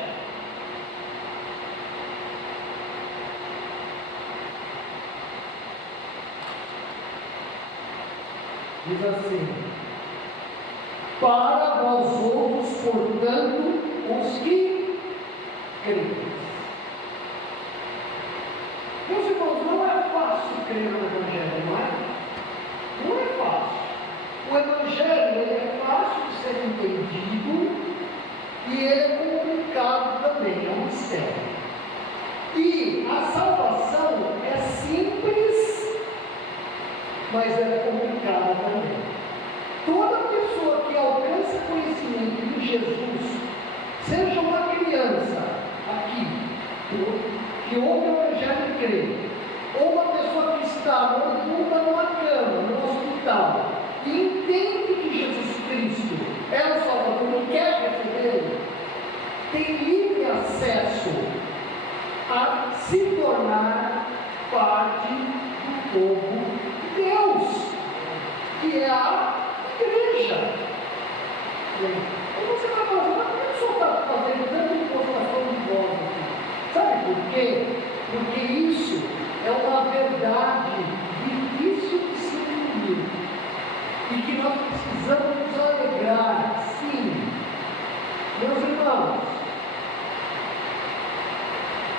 Diz assim: para vós outros, portanto, os que creem. Meus irmãos, não é fácil crer no Evangelho, não é? Não é fácil. O Evangelho ele é fácil de ser entendido e ele é complicado também, é um mistério. E a salvação é simples, mas ela é complicada também. Toda pessoa que alcança conhecimento de Jesus, seja uma criança aqui, que ouve o Evangelho e crê, ou uma pessoa que está moribunda numa cama, no hospital, e entende que Jesus Cristo é o Salvador e quer recebê-lo, tem livre acesso a se tornar parte do povo de Deus, que é a igreja. Então você vai falar, mas por que o senhor está fazendo tanta importação de voz aqui? Sabe por quê? Porque isso é uma verdade difícil de se entender e que nós precisamos nos alegrar, sim. Meus irmãos,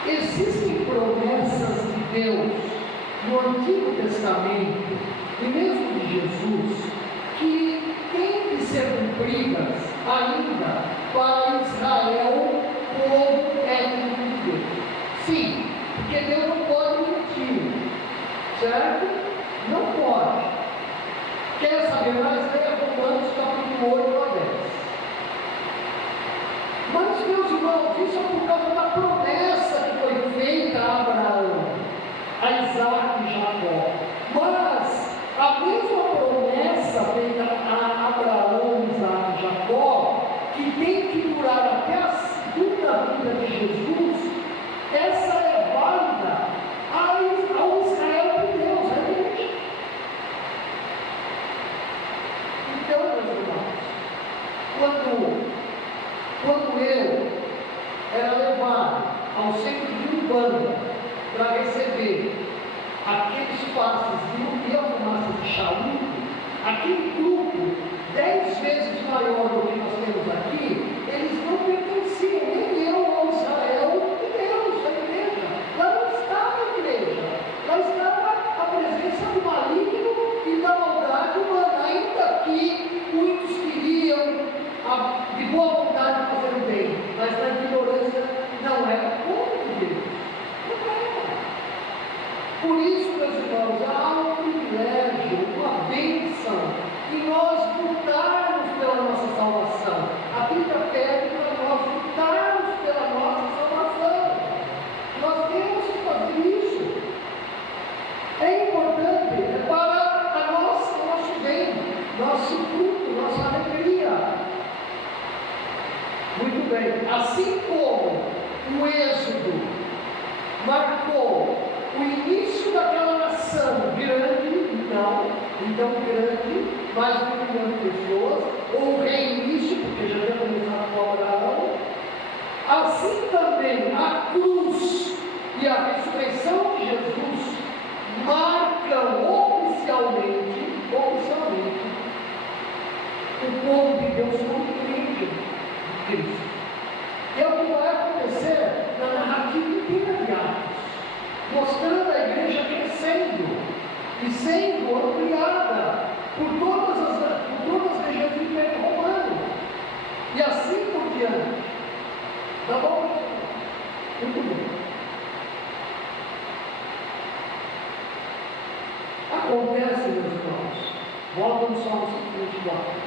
existem promessas de Deus no Antigo Testamento e mesmo de Jesus que têm de ser cumpridas ainda para Israel, povo étnico de Deus. Sim, porque Deus não pode mentir, certo? Não pode. Quer saber mais? Leia Romanos capítulo 8 a 10. Mas, meus irmãos, isso é por causa da promessa que foi feita a Abraão, a Isaac e Jacó. Mas a mesma promessa feita a Abraão, Isaac e Jacó, que tem que durar até a segunda vinda de Jesus, essa é válida ao Israel de Deus, a igreja. Então, meus irmãos, quando eu era levado ao centro de Umbanda para receber aqueles passes e a fumaça de charuto, aquele grupo 10 vezes maior do que nós temos aqui, eles não pertenciam nem eu ao Israel de Deus, a igreja. Lá não estava a igreja, lá estava a presença do maligno e da maldade humana, ainda que muitos queriam de boa vontade fazer o bem, mas na ignorância não era povo de Deus. Não era. Por isso, meus irmãos, há um privilégio, uma bênção, em nós lutarmos pela nossa salvação. A Bíblia pede para nós lutarmos pela nossa salvação. Nós temos que fazer isso. É importante, é para nosso bem, nosso fruto, nossa alegria. Muito bem, assim como o Êxodo marcou o início daquela nação grande, então grande, mais de 1 milhão de pessoas, ou o reinício, porque já tinha começado com Abraão, assim também a cruz e a ressurreição de Jesus marcam oficialmente o povo de Deus como igreja de Cristo. E é o que vai acontecer na narrativa inteira de Atos, mostrando a igreja crescendo, e sendo ampliada por todas as regiões do Império Romano, e assim por diante. Tá bom? Muito bem. Acontece, meus irmãos, volta no Salmo 124.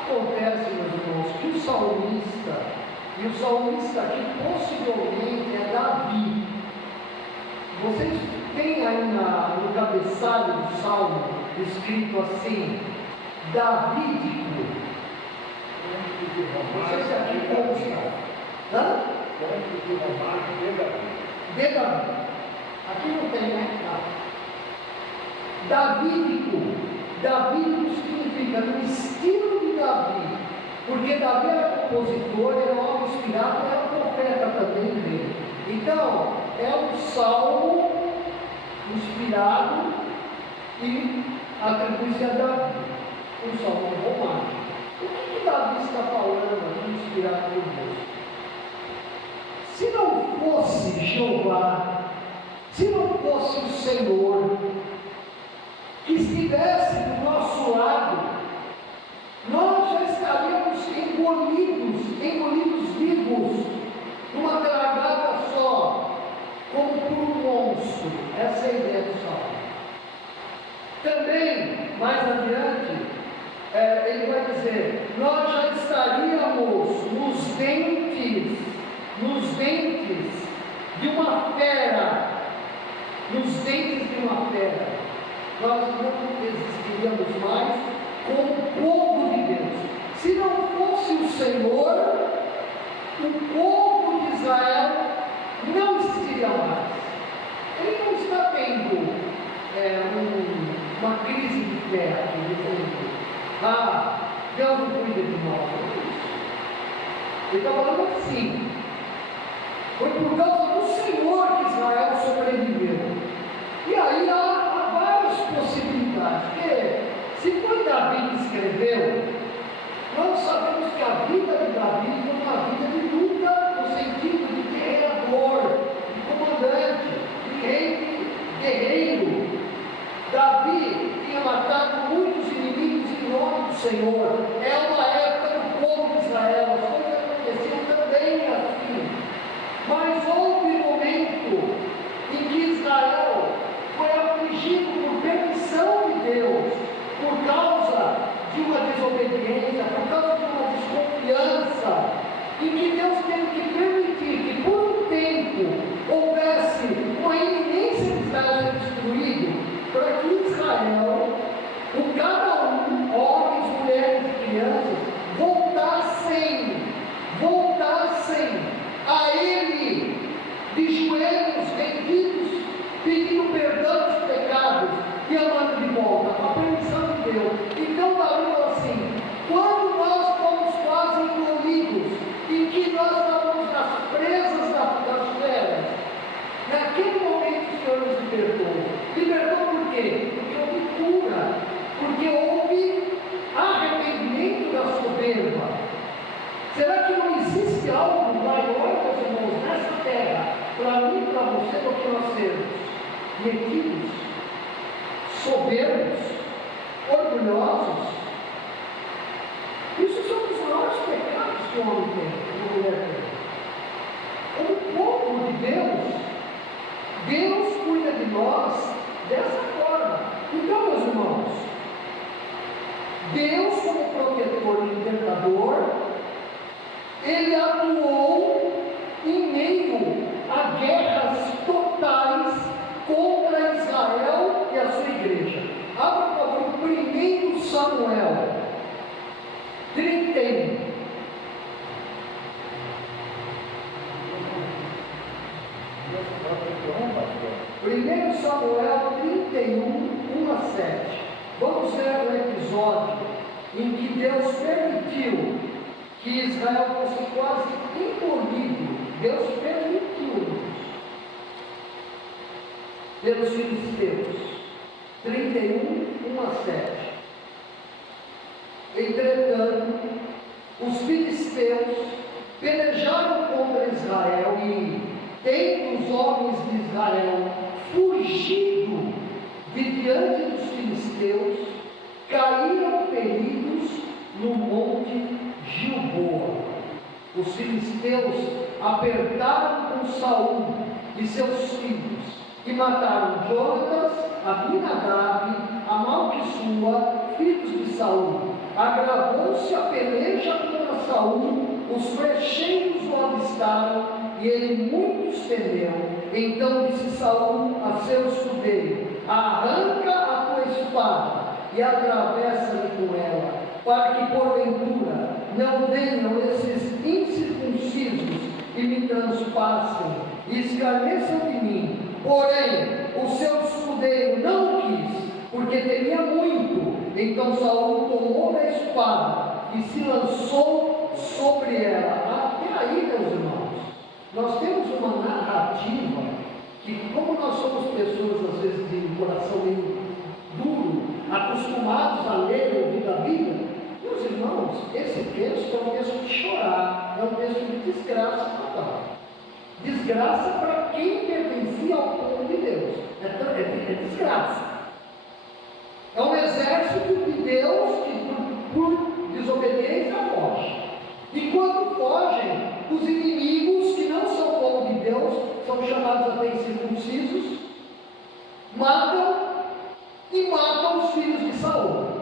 Acontece, meus irmãos, que o salmista aqui possivelmente é Davi. Vocês têm aí no cabeçalho do salmo escrito assim, Davídico. Não sei se aqui consta. Hã? De Davi. Aqui não tem, né? Davídico. Davídico significa no estilo de Davi, porque Davi era compositor, era um homem inspirado, era profeta também dele. Então, é um salmo inspirado e atribui-se a Davi, um salmo romano. O que Davi está falando aqui, inspirado por Deus? Se não fosse Jeová, se não fosse o Senhor, que estivesse do nosso lado, nós já estaríamos engolidos vivos, numa tragada só, como por um monstro. Essa é a ideia do salmo. Também, mais adiante, ele vai dizer, nós já estaríamos nos dentes de uma fera, nós não existiríamos mais como povo de Deus. Se não fosse o Senhor, o povo de Israel não existiria mais. Ele não está tendo uma crise de fé aqui, dizendo, Deus não cuida de nós. Ele está falando assim, foi por causa do Senhor que Israel sobreviveu. E aí há várias possibilidades, porque se foi Davi que escreveu, nós sabemos que a vida de Davi foi uma vida de luta, no sentido de guerreador, de comandante, de rei, guerreiro. Davi tinha matado muitos inimigos em nome do Senhor. É uma época do povo de Israel, as coisas aconteciam também assim. Mas houve um momento em que Israel foi afligido por permissão de Deus, por causa de uma desobediência, por causa de uma desconfiança, em que Deus teve que permitir que por um tempo houvesse uma iminência de Israel ser destruído, para que Israel, por cada um, homens, mulheres e crianças, voltassem a Ele, de joelhos rendidos, pedindo perdão dos pecados e amando de volta, com a permissão de Deus. Então Davi falou assim, quando nós fomos quase engolidos, em que nós estávamos nas presas das feras, naquele momento o Senhor nos libertou. Libertou por quê? Porque houve cura, porque houve arrependimento da soberba. Será que não existe algo maior, meus irmãos, nessa terra, para mim e para você, do que nós sermos metidos, soberbos, orgulhosos? Isso são os maiores pecados que o homem tem, que a mulher tem. Como povo de Deus, Deus cuida de nós dessa forma. Então, meus irmãos, Deus como protetor e libertador, Ele atuou em meio a guerras totais contra Israel e a sua igreja. Abra, por favor, 1 Samuel 31. 1 Samuel 31, 1 a 7. Vamos ver um episódio em que Deus permitiu que Israel fosse quase engolido. Deus permitiu. pelos filisteus. 31, 1 a 7. Entretanto, os filisteus pelejaram contra Israel e, tendo os homens de Israel fugido de diante dos filisteus, caíram feridos no monte Gilboa. Os filisteus apertaram com Saul e seus filhos e mataram Jonatas, Abinadab, Amalquissua, filhos de Saul. Agravou-se a peleja contra Saul, os flecheiros o avistaram e ele muitos temeu. Então disse Saul a seu escudeiro: arranca a tua espada e atravessa-me com ela, para que porventura não venham esses incircuncisos e me transpassem e escarneçam de mim. Porém, o seu escudeiro não quis, porque temia muito. Então Saul tomou a espada e se lançou sobre ela. Até aí, meus irmãos, nós temos uma narrativa que, como nós somos pessoas às vezes de coração meio duro, acostumados a ler e ouvir a Bíblia, meus irmãos, esse texto é um texto de chorar, é um texto de desgraça total. Desgraça para quem pertencia ao povo de Deus. É desgraça. É um exército de Deus que, por desobediência, foge. E quando fogem, os inimigos que não são povo de Deus, são chamados até incircuncisos, matam os filhos de Saul.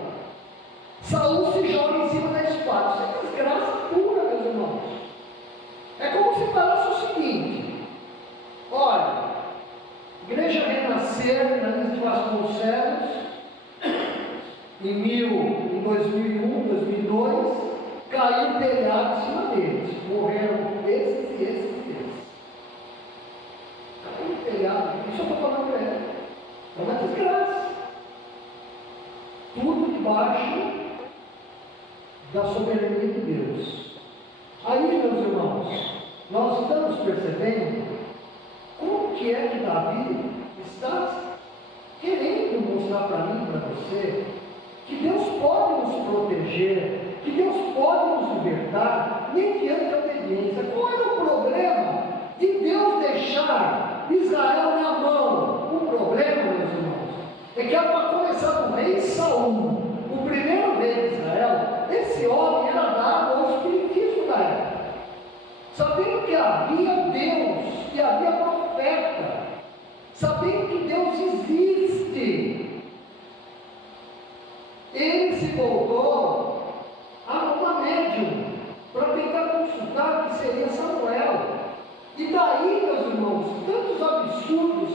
Saul se joga em cima da espada. Isso é desgraça pura, meus irmãos. É como se falasse o seguinte: olha, Igreja Renascer, na lista de Vasconcelos, em 2001, 2002, caiu o telhado em cima deles. Morreram esses e esses e esses. Caiu o telhado. Isso eu estou falando para ele. É uma desgraça. Tudo debaixo da soberania de Deus. Aí, meus irmãos, nós estamos percebendo como que é que Davi está querendo mostrar para mim e para você que Deus pode nos proteger, que Deus pode nos libertar mediante a obediência. Qual era o problema de Deus deixar Israel na mão? O problema, meus irmãos, é que era para começar do rei Saul, o primeiro rei de Israel. Esse homem era dado ao espiritismo da época, sabendo que havia Deus, que havia profeta, sabendo que Deus existe. Ele se voltou a uma médium para tentar consultar o que seria Samuel. E daí, meus irmãos, tantos absurdos,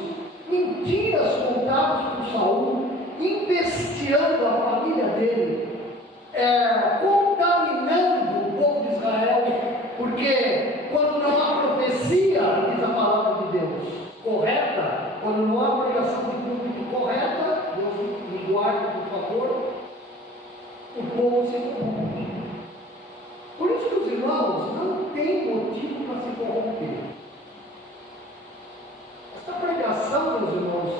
mentiras contadas por Saul, empesteando a família dele, contaminando o povo de Israel, porque quando não há profecia, diz a palavra de Deus, correta, quando não há pregação de público correta, Deus me guarde, por favor, o povo se corrompe. Por isso que os irmãos não têm motivo para se corromper. Esta pregação, meus irmãos,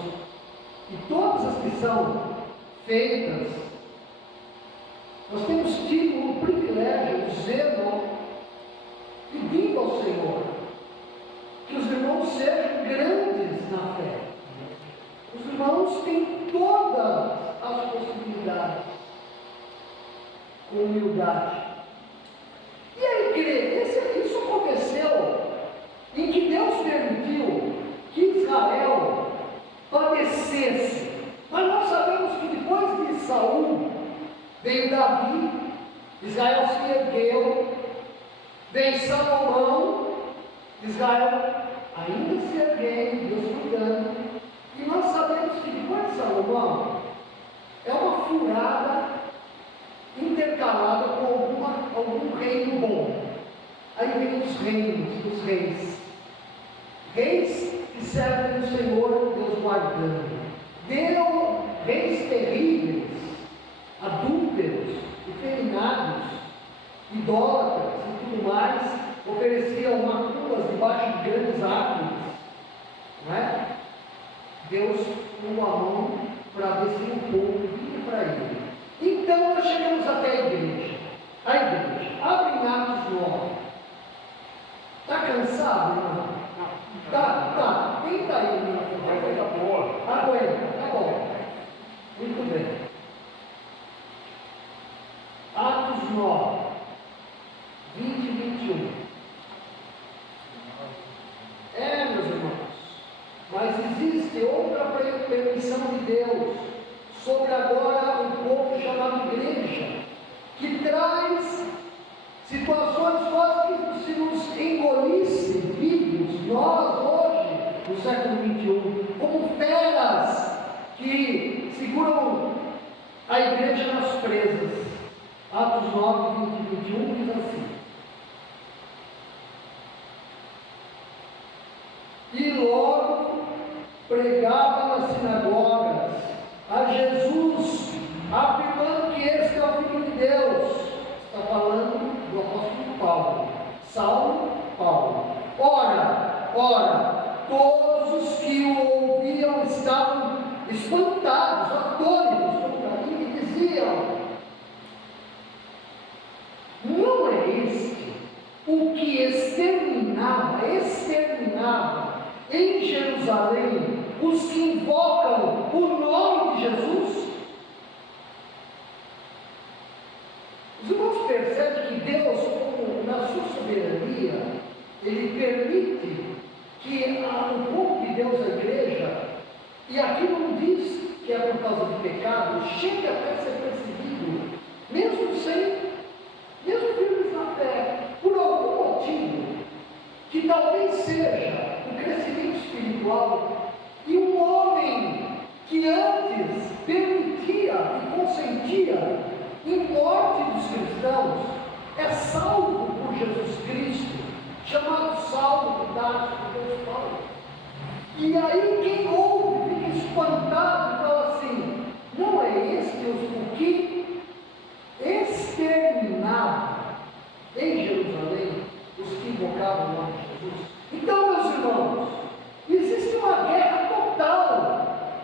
e todas as que são feitas, nós temos tido o privilégio, o zelo, pedindo ao Senhor que os irmãos sejam grandes na fé. Os irmãos têm todas as possibilidades, com humildade. E a igreja, isso aconteceu em que Deus permitiu que Israel padecesse. Mas nós sabemos que depois de Saul veio Davi, Israel se ergueu, veio Salomão, Israel ainda se erguendo, Deus cuidando. E nós sabemos que depois de Salomão é uma furada intercalada com algum reino bom. Aí vem os reinos, os reis. Reis que servem o Senhor, Deus guardando. Deu reis terríveis, adúlteros, efeminados, idólatras e tudo mais, ofereciam maculas debaixo de grandes árvores. Não é? Deus pôs a mão para ver se o povo vinha para ele. Então nós chegamos até a igreja. A igreja. Abre em Atos 9. Está cansado, irmão? Tá. Tenta aí, irmão. Aguenta, tá bom. Muito bem. Atos 9, 20 e 21. Meus irmãos, mas existe outra permissão de Deus sobre agora o povo chamado igreja, que traz situações quase que se nos engolisse vivos, nós hoje, no século XXI, como feras que seguram a igreja nas presas. Atos 9, 20 e 21 diz assim: e logo pregava nas sinagogas a Jesus, afirmando que este é o Filho de Deus. Está falando do apóstolo Paulo. Saulo, Paulo. Ora, todos os que o ouviam estavam espantados, atônitos contra ele, e diziam: não é este o que exterminava em Jerusalém os que invocam o nome de Jesus? Os irmãos percebem que Deus, como na sua soberania, Ele permite que o povo de Deus, a igreja, e aqui não diz que é por causa do pecado, chegue até ser perseguido, mesmo firmes na fé, por algum motivo, que talvez seja o crescimento espiritual, e um homem que antes permitia e consentia em morte dos cristãos, é salvo por Jesus Cristo, chamado Saulo de Tarso, Deus Paulo. E aí quem ouve fica espantado e fala assim: não é este o que exterminava em Jerusalém os que invocavam o nome de Jesus? Então, meus irmãos, existe uma guerra total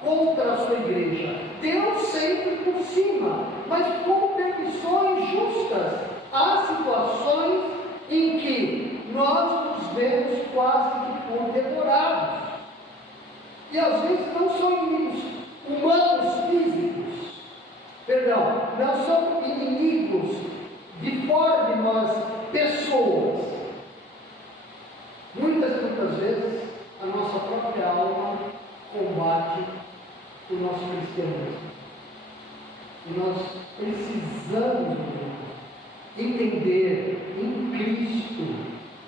contra a sua igreja. Deus sempre por cima, mas com permissões justas. Há situações em que nós nos vemos quase que por devorados. E às vezes não são inimigos humanos físicos, não são inimigos de fora de nós, pessoas. Muitas vezes a nossa própria alma combate o nosso cristianismo. E nós precisamos entender em Cristo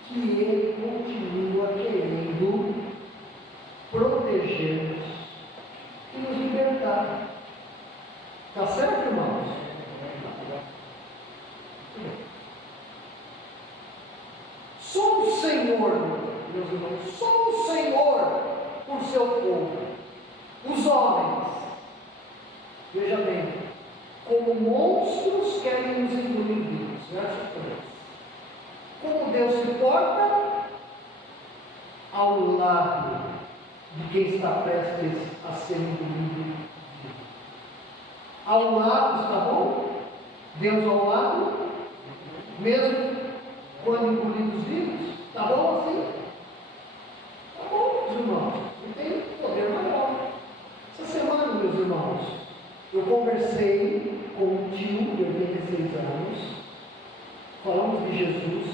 que Ele continua querendo proteger-nos e nos libertar. Está certo, irmãos? Somos Senhor, meus irmãos, somos Senhor por seu povo. Os homens, veja bem, como monstros querem nos engolir vivos. Verso 3. Como Deus se porta ao lado de quem está prestes a ser engolido. Ao lado, está bom? Deus ao lado, mesmo quando engolidos vivos, está bom assim? Está bom, meus irmãos, não tem poder maior. Essa semana, meus irmãos, eu conversei com um tio de 86 anos, falamos de Jesus.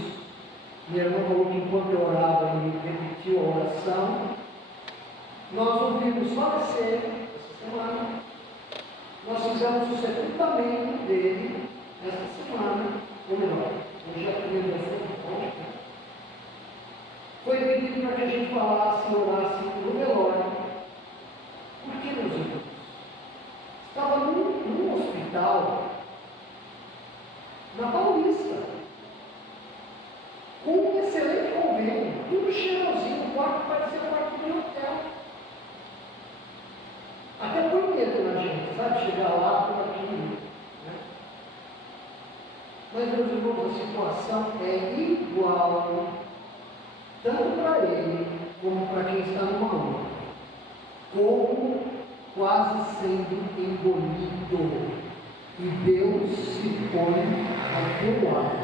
Minha irmã falou que enquanto eu orava, ele repetiu a oração. Nós ouvimos falecer essa semana. Nós fizemos o sepultamento dele esta semana, ou melhor, hoje é a primeira vez. Foi pedido para que a gente falasse e orasse no velório. Por que, meus irmãos? Estava num hospital na Paulista, com um excelente convênio, tudo cheirosinho, o quarto parecia o quarto de um hotel. Até põe medo na gente, sabe? Chegar lá por aquilo. Né? Mas, meus irmãos, a situação é igual, tanto para ele como para quem está numa outra. como quase sendo engolido, e Deus se põe ao teu lado.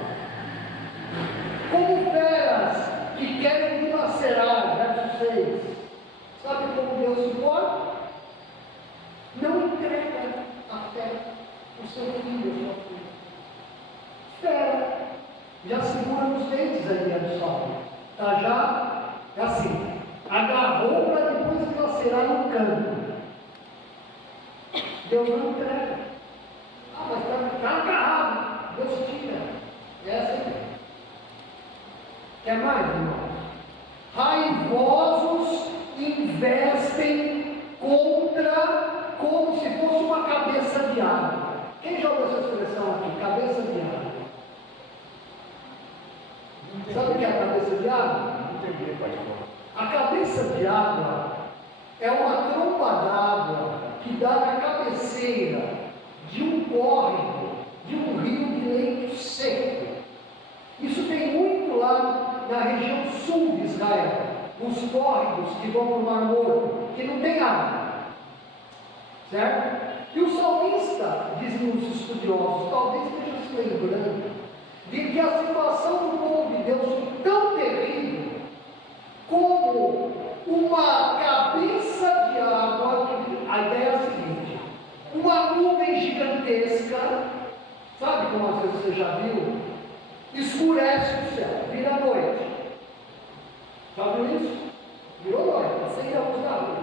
Como feras que querem dilacerar, verso 6. Sabe como Deus se põe? Não entrega a fé, o seu filho, a sua filha. Fera, já segura nos dentes a ideia do Salmo. Está já, é assim, agarrou para depois dilacerar no canto. Deus não entrega. Ah, mas está agarrado. Deus tira. Essa é a ideia. Quer mais, irmãos? Raivosos investem contra, como se fosse uma cabeça de água. Quem já ouviu essa expressão aqui? Cabeça de água. Sabe o que é a cabeça de água? Não entendi, pastor. A cabeça de água é uma tromba d'água que dá na cabeceira de um córrego, de um rio de leito seco. Isso tem muito lá na região sul de Israel, os córregos que vão para o Mar Morto, que não tem água, certo? E o salmista, dizem os estudiosos, talvez esteja se lembrando de que a situação do povo de Deus foi tão terrível como uma cabeça de água. A ideia é a seguinte: uma nuvem gigantesca, sabe como às vezes você já viu? Escurece o céu, vira noite. Já viu isso? Virou noite, acende a luz da rua.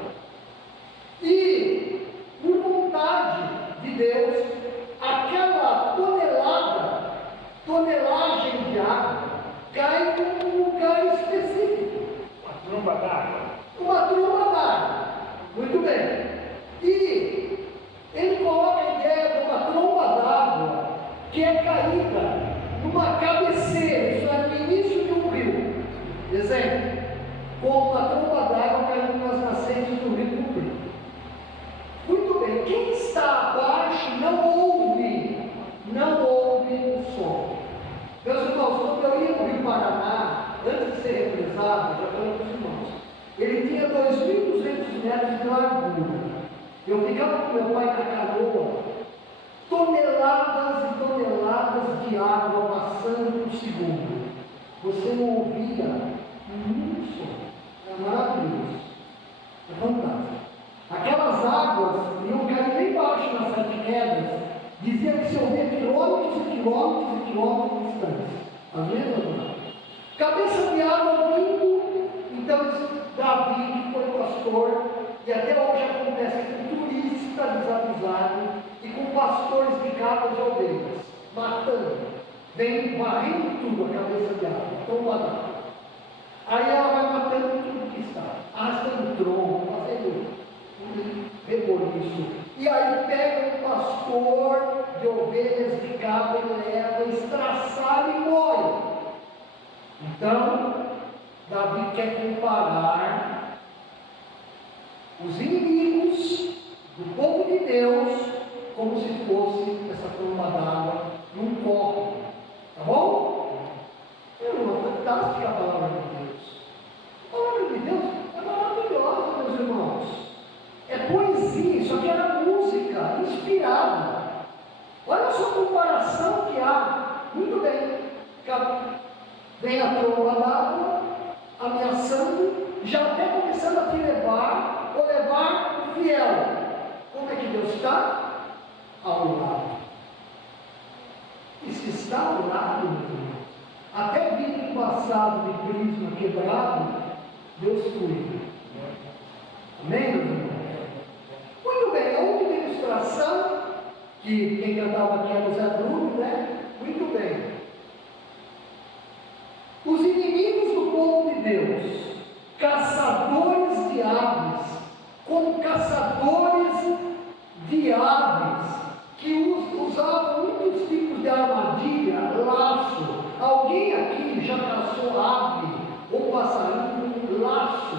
E, por vontade de Deus, aquela tonelagem de água cai em um lugar específico. Uma tromba d'água. Uma tromba d'água. Muito bem. E ele coloca a ideia de uma tromba d'água que é caída numa cabeceira, isso é no início de um rio. Exemplo, como uma tromba d'água caindo nas nascentes do rio Cumprido. Muito bem, quem está abaixo não ouve o som. Meus irmãos, quando eu ia no Rio Paraná, antes de ser represado, já falei para os irmãos, ele tinha 2.200 metros de largura. Eu ficava com meu pai na canoa, toneladas e toneladas de água passando por segundo. Você não ouvia nenhum som. É maravilhoso. É fantástico. Aquelas águas iam cair bem baixo nas sete quedas. Dizia que se ouvia quilômetros e quilômetros e quilômetros de distância. Às vezes não. Cabeça de água vindo. Então Davi, que foi pastor, e até hoje acontece com turista desavisado e com pastores de cabras e ovelhas, matando, vem varrendo tudo a cabeça de água, tromba d'água. Aí ela vai matando tudo que está, arrastando tronco, fazendo reboliço. E aí pega um pastor de ovelhas de cabra e leva, estraçalha e morre. Então, Davi quer comparar os inimigos do povo de Deus como se fosse essa tromba d'água num copo. Tá bom? É uma fantástica a palavra de Deus. A palavra de Deus é maravilhosa, meus irmãos. É poesia, isso aqui era música inspirada. Olha só a comparação que há. Muito bem. Vem a tromba d'água ameaçando, já até começando a te levar, ou levar o fiel. Como é que Deus está? Ao lado. E se está ao lado, meu irmão, até vidro embaçado de prisma quebrado, Deus cuida. Amém, meu irmão? Muito bem, a última ilustração, que quem cantava aqui era o Zé Bruno, né? Muito bem. Os inimigos do povo de Deus, caçadores de aves, como caçadores de aves, que usavam muitos tipos de armadilha, laço. Alguém aqui já caçou ave ou passarinho com laço?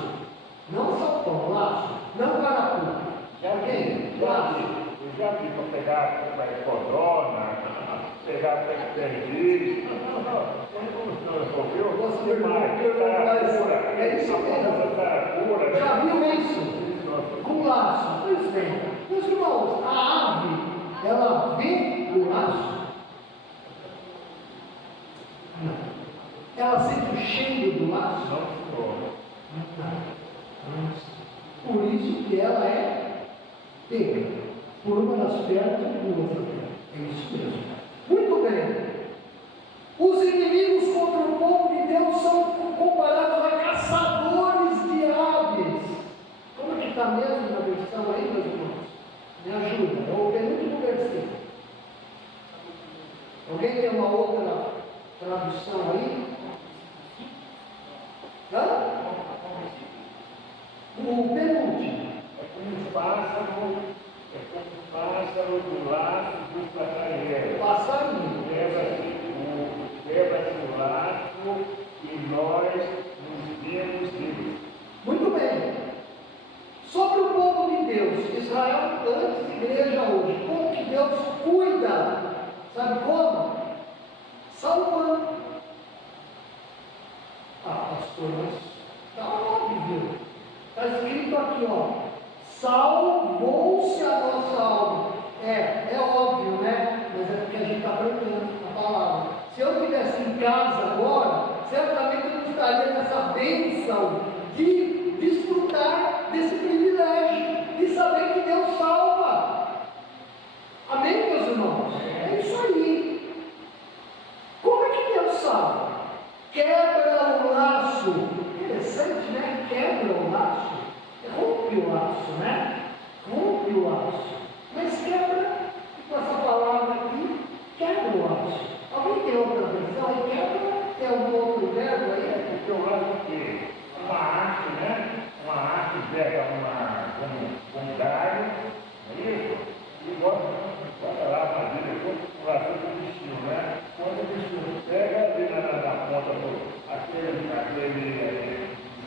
Não saltão, laço, não carapuça. Alguém? Laço. Eu já vi para pegar codorna, pegar perdiz. Você demais. É isso mesmo. Já viu isso? Com sustenta. Meus irmãos, a ave, ela vê o laço? Não. Ela sente o cheiro do laço? Não. Por isso que ela é pega por uma das pernas e duas da terra. É isso mesmo. Muito bem. Os inimigos contra o povo de Deus são comparados a caçadores de aves. Como é que está mesmo na versão aí, meus irmãos? Me ajuda. É o penúltimo versículo. Alguém tem uma outra tradução aí? Hã? O penúltimo. É como um pássaro do laço dos passarinheiros. Passarinho. Leva-se o laço e nós nos vimos dele. Muito bem. Sobre o povo de Deus, Israel antes, igreja hoje, como que Deus cuida? Sabe como? Salvando. Ah, pastor, mas está óbvio. Está escrito aqui, ó. Salvou-se a nossa alma. É óbvio, né? Mas é porque a gente está aprendendo a palavra. Se eu estivesse em casa agora, certamente eu não estaria nessa bênção de desfrutar desse privilégio, de saber que Deus salva. Amém, meus irmãos? É isso aí. Como é que Deus salva? Quebra o laço. Interessante, né? Quebra o laço. Rompe o laço, né? Rompe o laço. Mas quebra, com essa palavra aqui, quebra o laço. Alguém tem outra versão aí? Quebra? Tem algum outro verbo aí? Porque eu acho que uma arte, né? Uma arte pega um galho, não é isso? E bota lá na Bíblia, um laço do bichinho, né? Quando o bichinho pega ali na ponta aquele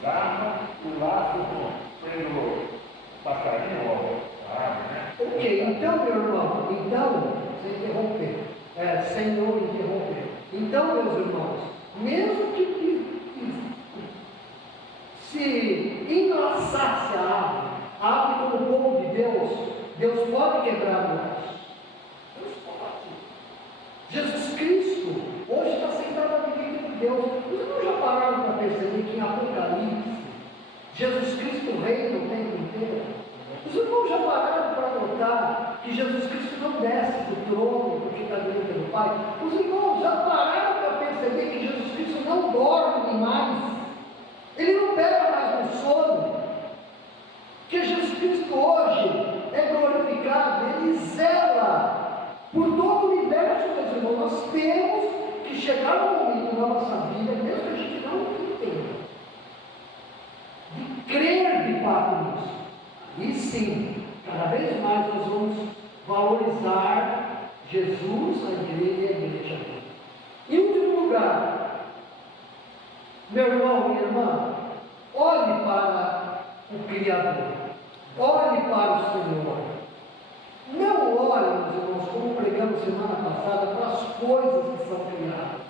garra, o laço pelo passarinho ou né? Ok, então, meu irmão, sem interromper, sem não interromper. Então, meus irmãos, mesmo que se enlaçasse a ave como o povo de Deus, Deus pode quebrar o laço. Deus pode. Jesus Cristo hoje está sentado à direita de Deus. Vocês não já pararam para perceber que em Apocalipse Jesus Cristo reina o tempo inteiro? Os irmãos já pararam para notar que Jesus Cristo não desce do trono porque está diante do Pai? Os irmãos já pararam para perceber que Jesus Cristo não dorme mais? Ele não pega mais no sono? Que Jesus Cristo hoje é glorificado, Ele zela por todo o universo, meus irmãos. Nós temos que chegar um momento na nossa vida, mesmo que a gente não entenda, de crer de fato nisso. E sim, cada vez mais nós vamos valorizar Jesus, a igreja e a igreja dele. Em último lugar, meu irmão, minha irmã, olhe para o Criador, olhe para o Senhor. Não olhe, meus irmãos, como pregamos semana passada, para as coisas que são criadas.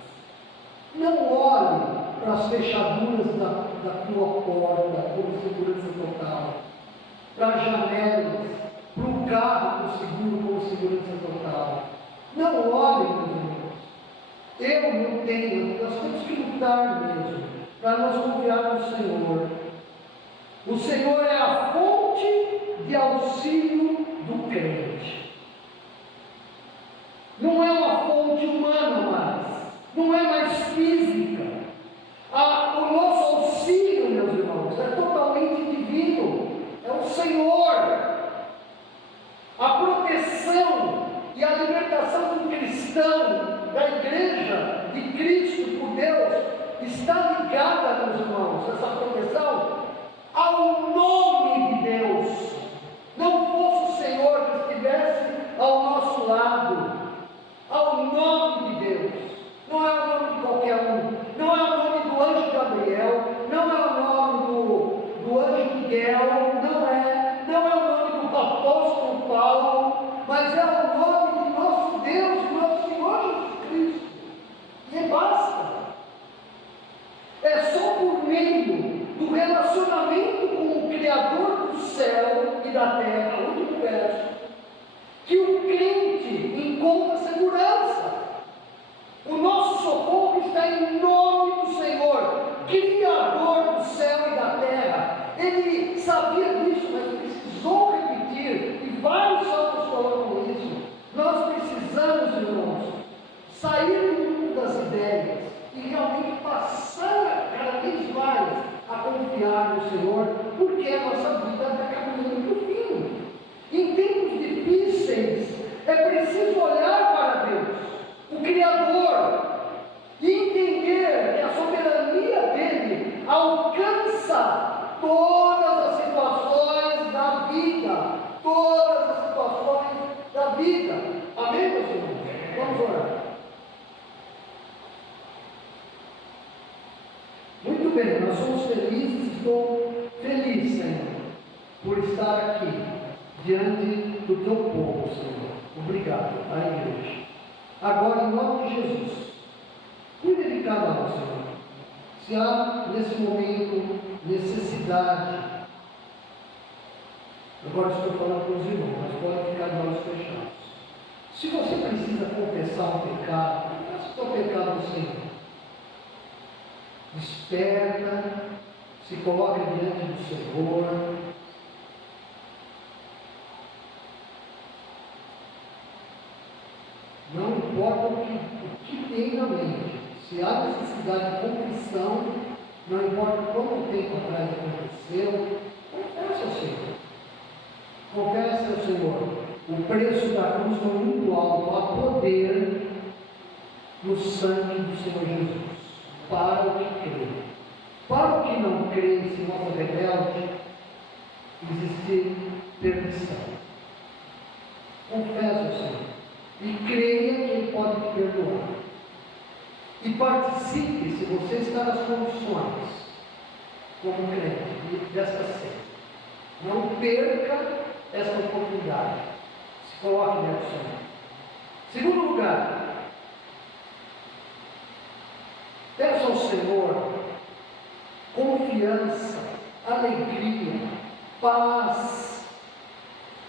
Não olhe para as fechaduras da tua porta com segurança total, para as janelas, para o carro com seguro com segurança total. Não olhe, meus irmãos. Eu não tenho, nós temos que lutar mesmo, para nós confiar no Senhor. O Senhor é a fonte de auxílio do crente. Não é uma fonte humana mais, não é mais física. O nosso auxílio, meus irmãos, é totalmente divino. É o Senhor. A proteção e a libertação do cristão, da igreja de Cristo por Deus, está ligada, meus irmãos, essa proteção, ao nome de Deus. Não fosse o Senhor que estivesse ao nosso lado, ao nome de Deus. Não é o nome de Senhor, porque a nossa vida está caminhando para o fim. Em tempos difíceis, é preciso olhar para Deus, o Criador, e entender que a soberania dele alcança todas as situações da vida. Todas as situações da vida. Amém, meus irmãos? Vamos orar. Muito bem, nós somos felizes, estou feliz, Senhor, por estar aqui, diante do teu povo, Senhor. Obrigado, a igreja. Agora, em nome de Jesus, cuide de cada um, Senhor. Se há, nesse momento, necessidade, agora estou falando com os irmãos, mas pode ficar de olhos fechados. Se você precisa confessar um pecado, confessa o teu pecado ao Senhor. Desperta, se coloca diante do Senhor. Não importa o que tem na mente. Se há necessidade de confissão, não importa quanto tempo atrás aconteceu, confessa ao Senhor. Confessa ao Senhor. O preço da cruz foi muito alto. Há poder no sangue do Senhor Jesus. Para o que crê. Para o que não crê e se mostra rebelde, existe perdição. Confessa ao Senhor. E creia que Ele pode te perdoar. E participe, se você está nas condições, como crente, desta ceia. Não perca essa oportunidade. Se coloque diante do Senhor. Segundo lugar, peça ao Senhor confiança, alegria, paz,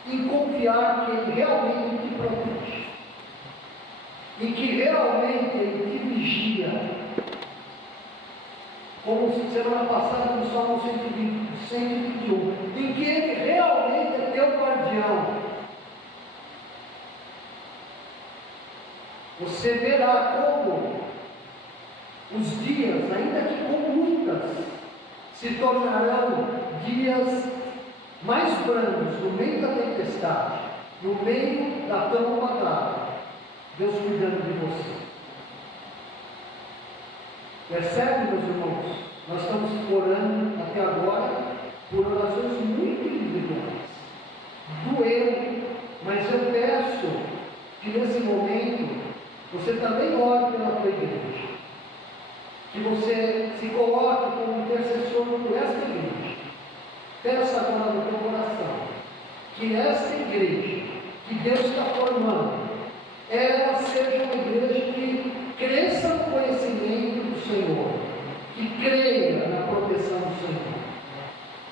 em confiar que Ele realmente te protege, e que realmente Ele te vigia, como semana passada no Salmo 121, em que Ele realmente é teu guardião. Você verá como os dias, ainda que com lutas, se tornarão dias mais brandos no meio da tempestade, no meio da tromba d'água. Deus cuidando de você. Percebe, meus irmãos? Nós estamos orando até agora por orações muito individuais. Doeu, mas eu peço que nesse momento você também ore pela tua igreja. Que você se coloque como intercessor por esta igreja. Peça agora no teu coração que esta igreja que Deus está formando, ela seja uma igreja que cresça no conhecimento do Senhor, que creia na proteção do Senhor.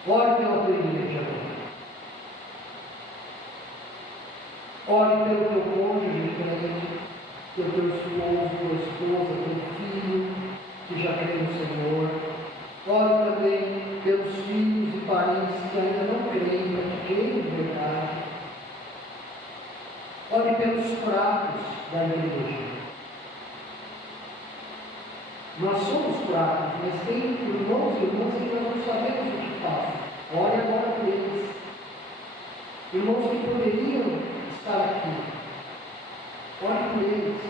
Ore pela tua igreja agora. Ore pelo teu cônjuge crente, pelo teu esposo, tua esposa, teu filho, que já crê no Senhor. Ore também pelos filhos e parentes que ainda não creem, mas que creem de verdade. Ore pelos fracos da igreja. Nós somos fracos, mas tem irmãos e irmãs que nós não sabemos o que passa. Ore agora por eles. Irmãos que poderiam estar aqui. Ore por eles.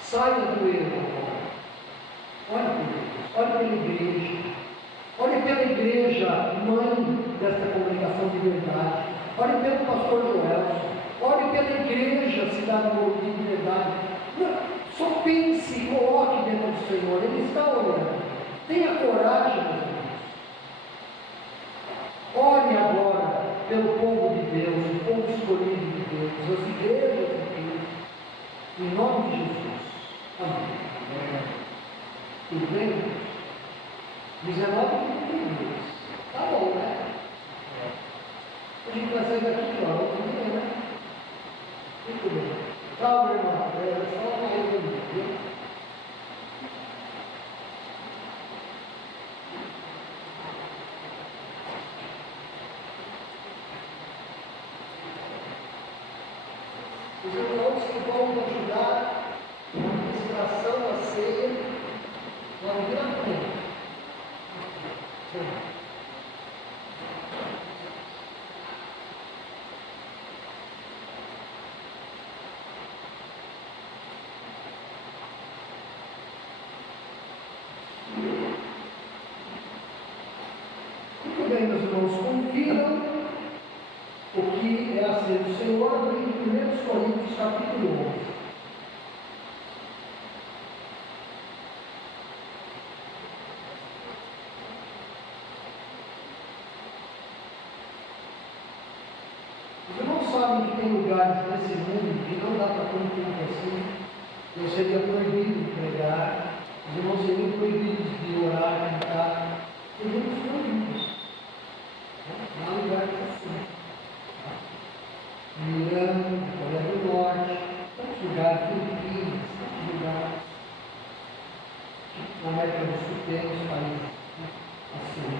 Saia do erro agora. Ore por eles. Ore pela igreja. Ore pela igreja, mãe desta comunicação de verdade. Ore pelo pastor Joelson. Ore pela igreja, cidade do de verdade. Não, só pense e coloque dentro do Senhor. Ele está orando. Tenha coragem, meus irmãos. Ore agora pelo povo de Deus, o povo escolhido de Deus, as igrejas de Deus. Em nome de Jesus. Amém. Tudo bem? 19 minutos. Tá bom, né? A gente vai sair daqui, ó. Tudo bem, né? Muito bem. Calma, irmão. É só uma coisa, viu? Os irmãos que vão nos ajudar na administração da ceia, vão vir à frente. Muito bem, meus irmãos, confiram o que é a ceia do Senhor em 1 Coríntios capítulo 11. Os irmãos sabem que tem lugares nesse mundo que não dá para ter um culto assim. Eu seria proibido de pregar, os irmãos seriam proibidos de orar, cantar. Seriam proibidos. Não há lugares assim. No Irã, na Coreia do Norte, tantos lugares, Filipinas, tantos lugares. Na América do Sul temos países assim.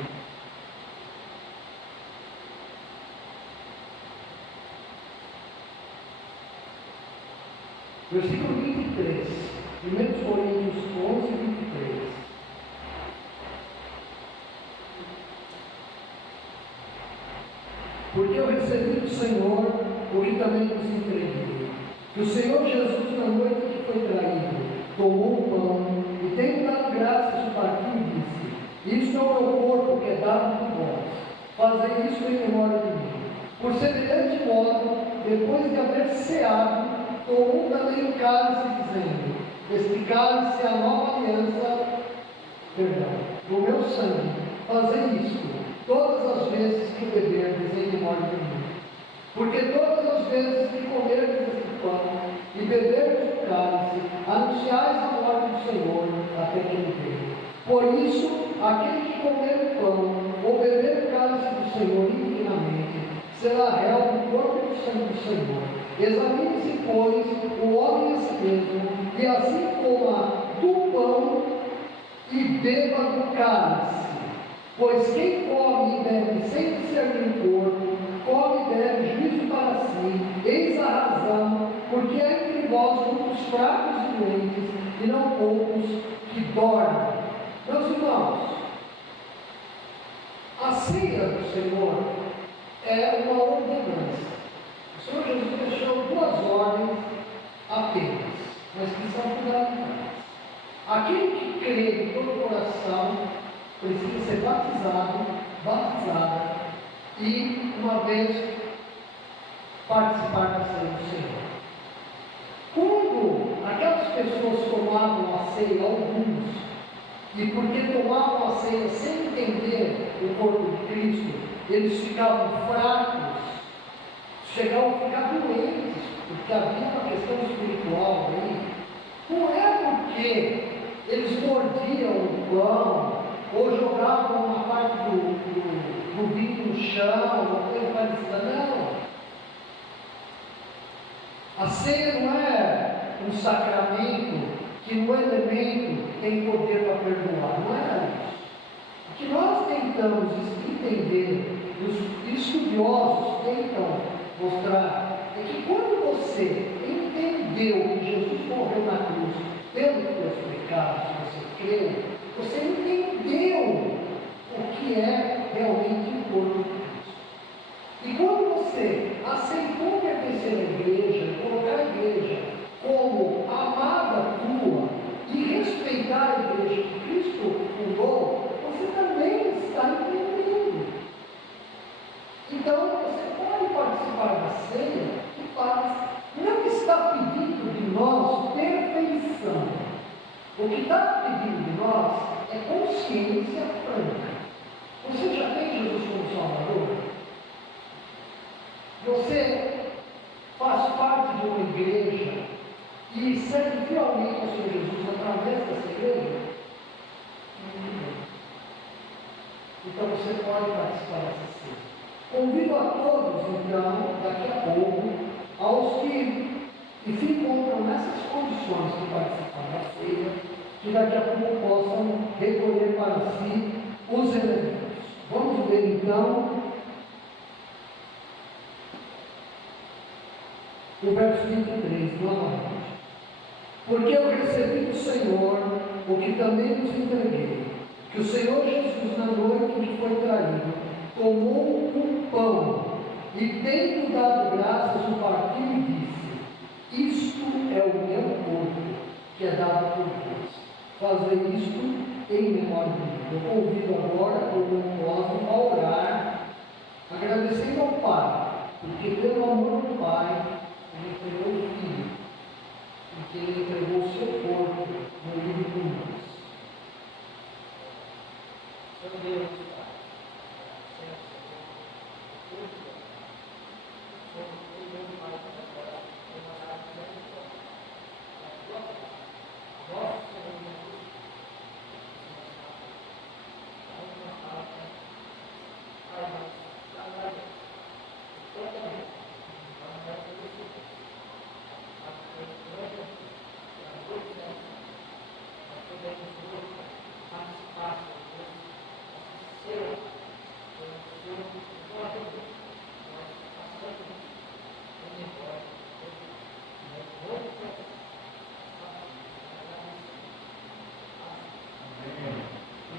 Versículo 23, 1 Coríntios 11, 23. Porque eu recebi do Senhor o que também vos entreguei. Que o Senhor Jesus, na noite que foi traído, tomou o pão e, tendo dado graças, o partiu e disse: Isto é o meu corpo que é dado por vós. Fazei isso em memória de mim. Por semelhante modo, depois de haver ceado, tomou também o cálice, dizendo: Este cálice é a nova aliança, do meu sangue. Fazei isto todas as vezes que beberdes em memória de mim. Porque todas as vezes que comerdes este pão e beberdes o cálice, anunciais a morte do Senhor até que ele venha. Por isso, aquele que comer o pão ou beber o cálice do Senhor indignamente, será réu do corpo e do sangue do Senhor. Examine-se, pois, o homem a si mesmo, e assim coma do pão e beba do cálice. Pois quem come e bebe sem discernir o corpo, come e bebe juízo para si. Eis a razão, porque há entre vós muitos fracos e doentes, e não poucos que dormem. Meus irmãos, a ceia do Senhor é uma ordenança. O Senhor Jesus deixou 2 ordens apenas, mas que são fundamentais. Aquele que crê de todo o coração precisa ser batizada e, uma vez, participar da ceia do Senhor. Quando aquelas pessoas tomavam a ceia, alguns, e porque tomavam a ceia sem entender o corpo de Cristo, eles ficavam fracos, chegavam a ficar doentes, porque havia uma questão espiritual aí. Não é porque eles mordiam o pão, ou jogavam uma parte do vinho no chão, ou coisa parecida, não. A ceia não é um sacramento que no elemento tem poder para perdoar, não é isso. O que nós tentamos entender, os estudiosos tentam mostrar, é que quando você entendeu que Jesus morreu na cruz pelos teus pecados, você creu, você entendeu o que é realmente o corpo de Cristo. E quando você aceitou pertencer à igreja, colocar a igreja como amada tua e respeitar a igreja que Cristo fundou, você também está entendendo. Então, você pode participar da ceia e paz. Não está pedindo de nós perfeição. O que está pedindo de nós é consciência franca. Você já tem Jesus como Salvador? Você faz parte de uma igreja e serve fielmente ao Senhor Jesus através dessa igreja? Então você pode participar dessa ceia. Convido a todos, então, daqui a pouco, aos que se encontram nessas condições de participar da ceia, que daqui a pouco possam recolher para si os elementos. Vamos ver então o verso 23, novamente. Porque eu recebi do Senhor o que também vos entreguei, que o Senhor Jesus, na noite em que foi traído, tomou um pão e, tendo dado graças, o partiu e disse: isto é o meu corpo, que é dado por vós. Fazei isto em memória de mim. Eu convido agora o irmão Cosmo a orar, agradecendo ao Pai, porque pelo amor do Pai, Ele entregou o Filho, porque Ele entregou o seu corpo no livro de nós. Senhor Deus, Pai,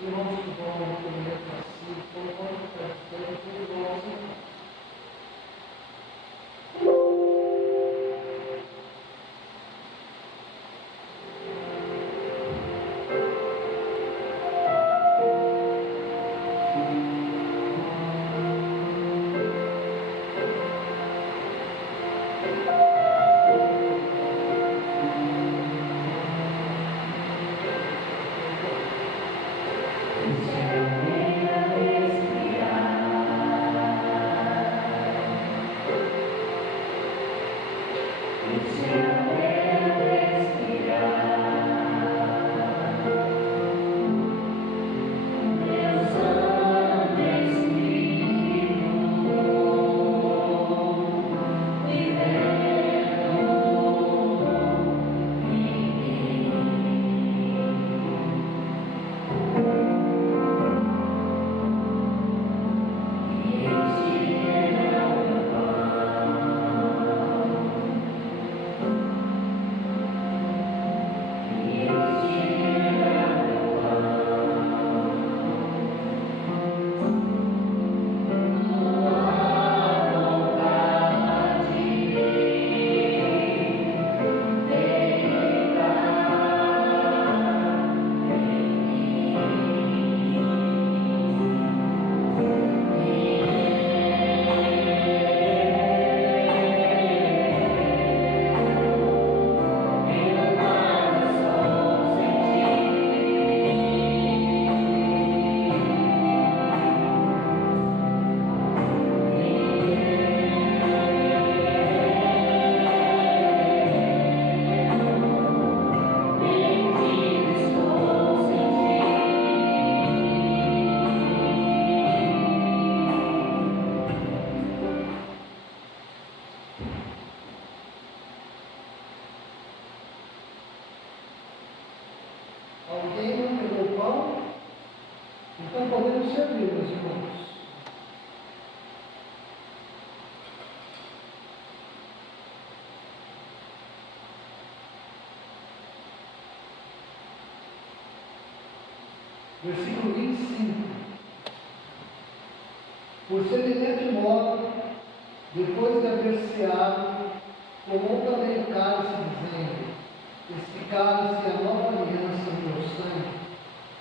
irmãos que vão no primeiro princípio, todo mundo praticando, tudo igualzinho. Alguém não pegou o pão? Então podemos servir, meus irmãos. Versículo 25. Por semelhante modo, depois de haver ceado, tomou também o cálice, dizendo: este cálice é a nova aliança no meu sangue.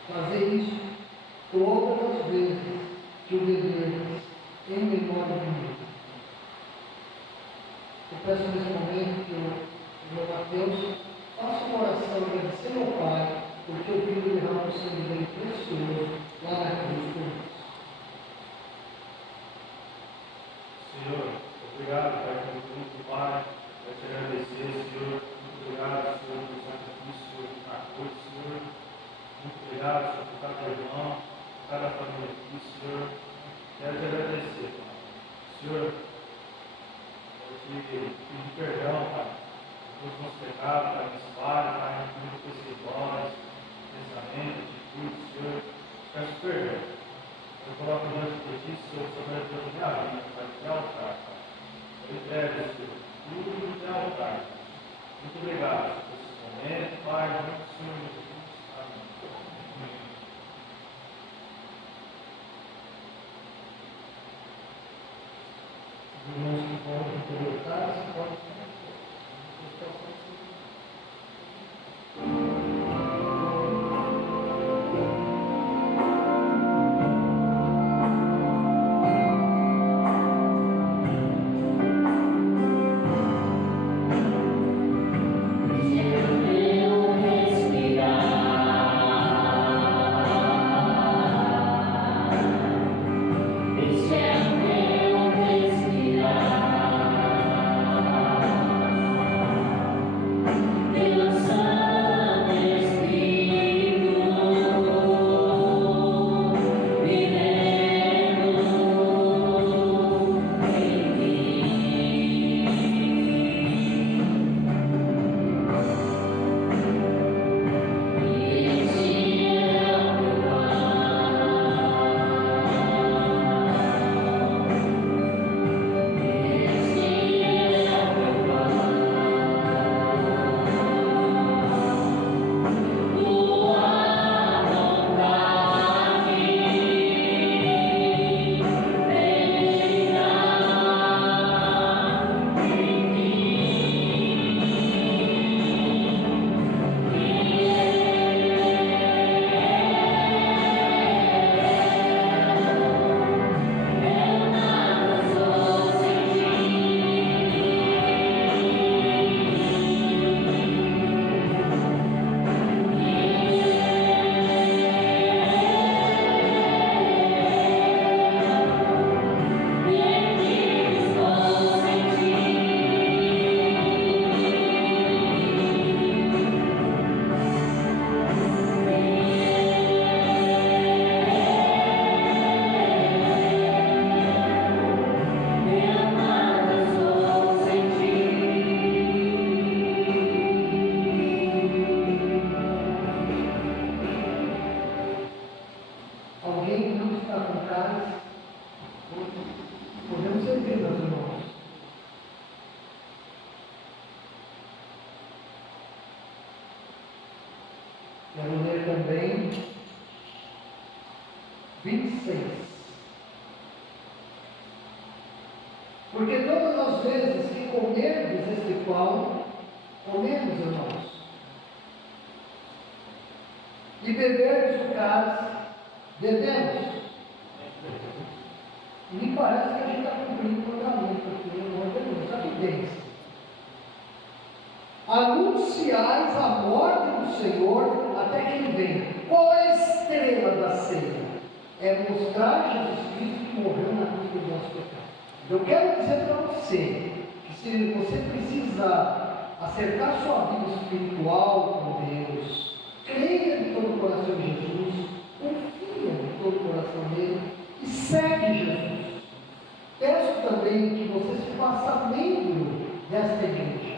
Fazei isso todas as vezes que o beberdes, em memória de mim. Eu peço nesse momento que o meu Mateus faça uma oração agradecendo ao Pai, porque o Filho derramou o sangue dele precioso lá na cruz por nós. Senhor, obrigado, Pai, pelo fruto do Pai. Quero te agradecer, Senhor. Muito obrigado, Senhor, pelo sacrifício na cruz, Senhor. Muito obrigado, Senhor, por cada irmão, por cada família aqui, Senhor. Quero te agradecer, Pai. Senhor, eu te pedir perdão, Pai, por todos os nossos pecados, Pai, nesse vale, Pai, por todos os nós, pensamentos, atitudes, Senhor. Peço perdão. Eu coloco diante de ti, Senhor, sobre a tua minha vida, Pai, de altar, Pai. Eu entrego, Senhor, tudo de altar. Muito obrigado por esse momento, Pai, em nome do Senhor Jesus. Amém. atrás, podemos servir, meus irmãos. Quero ler também 26. Porque todas as vezes que comerdes este pão, comemos, irmãos, e beberdes o cálice, bebemos. E me parece que a gente está cumprindo o mandamento aqui, no nome de Deus, a evidência. Anunciais a morte do Senhor até que Ele venha. Qual é a estrela da ceia? É mostrar Jesus Cristo que morreu na cruz do nosso pecado. Eu quero dizer para você que se você precisa acertar sua vida espiritual com Deus, creia de todo o coração em Jesus, confia de todo o coração nele e segue Jesus. Peço também que você se faça membro desta igreja.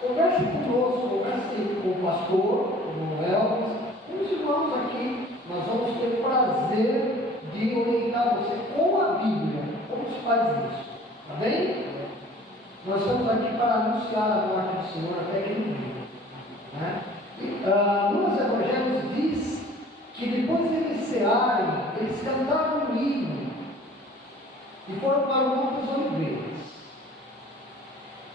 Converse conosco, converse com o pastor, com o Elvis, com os irmãos aqui. Nós vamos ter o prazer de orientar você com a Bíblia. Como se faz isso? Está bem? Nós estamos aqui para anunciar a morte do Senhor até que Ele venha. Né? Nos evangelhos diz que depois de eles cearem, eles cantaram um hino e foram para o Monte das Oliveiras.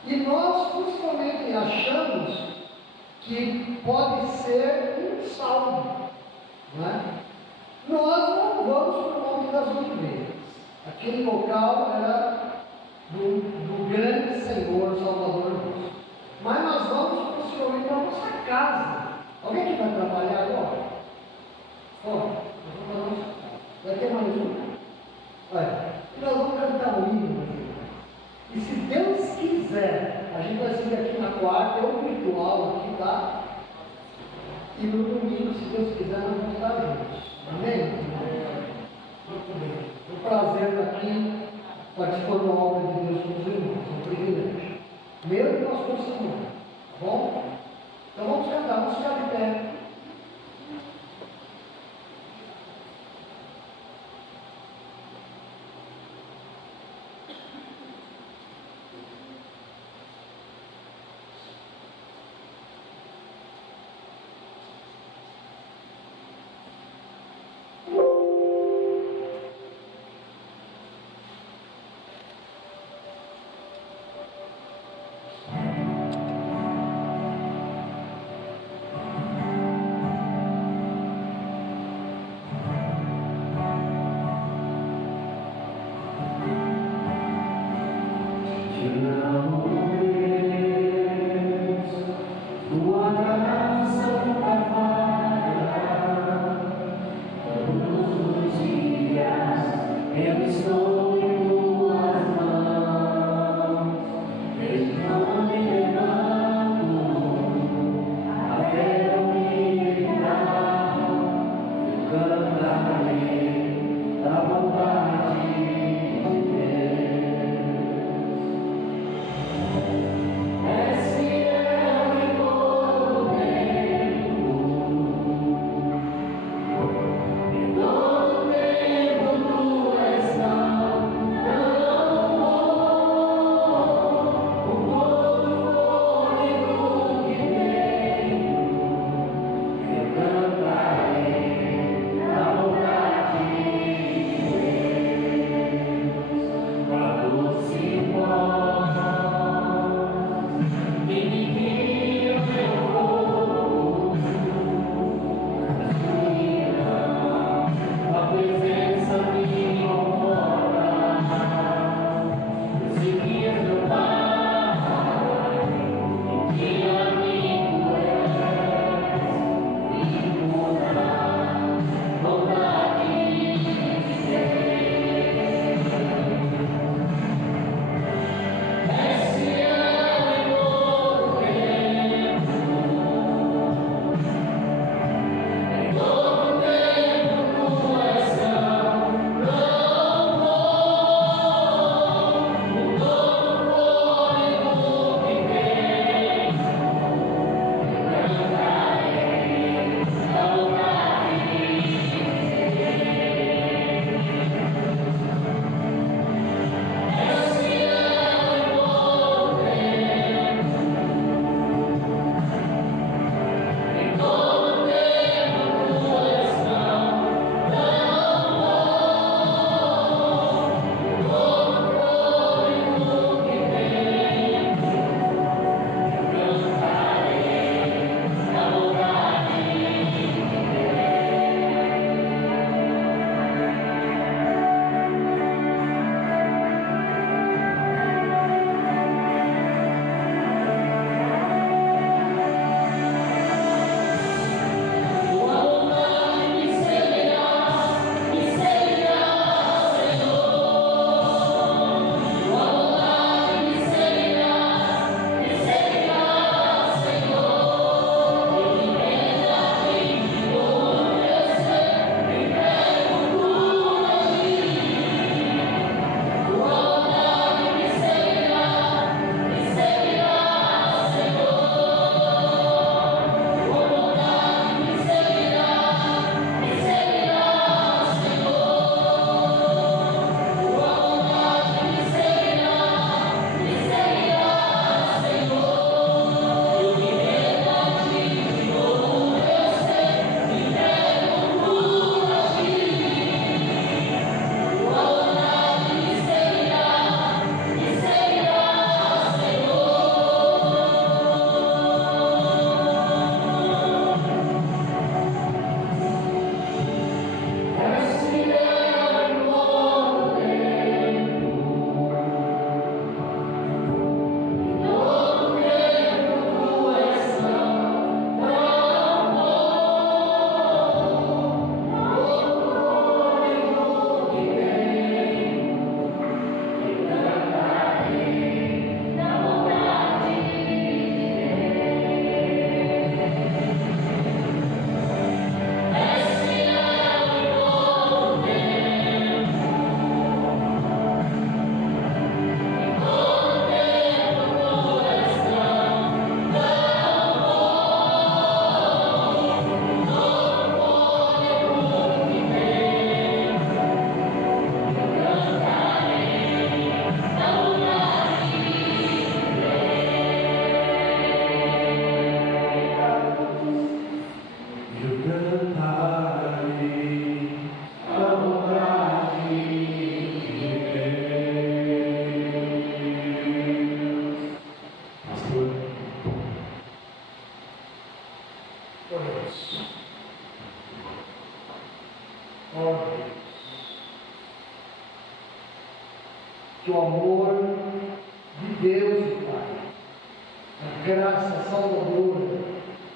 E nós principalmente achamos que pode ser um salmo. Né? Nós não vamos para o Monte das Oliveiras. Aquele local era do grande Senhor Salvador nosso. Mas nós vamos possivelmente para a nossa casa. Alguém que vai trabalhar agora? Fora. Nós vamos para a nossa casa. Vai ter mais um? Olha, e nós vamos cantar um hino, meus irmãos. E se Deus quiser, a gente vai seguir aqui na quarta, ou virtual aqui, tá? E no domingo, se Deus quiser, nós vamos estar juntos. Amém? Muito bem. Um prazer estar aqui participando da obra de Deus com os irmãos. É um privilégio. Meu e pastor Samuel. Tá bom? Então vamos cantar, vamos ficar de pé. que o amor de Deus, Pai, a graça salvadora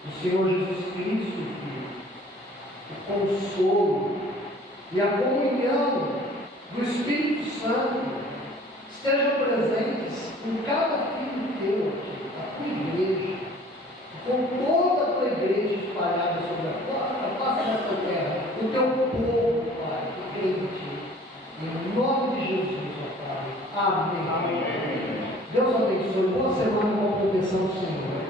do Senhor Jesus Cristo, Filho, o consolo e a comunhão do Espírito Santo estejam presentes em cada filho teu aqui, a tua igreja, com toda a tua igreja espalhada sobre a face desta terra, o teu povo, Pai, que crê em ti. Em nome de Jesus, ó Pai. Amém. Deus abençoe. Boa semana com a proteção do Senhor.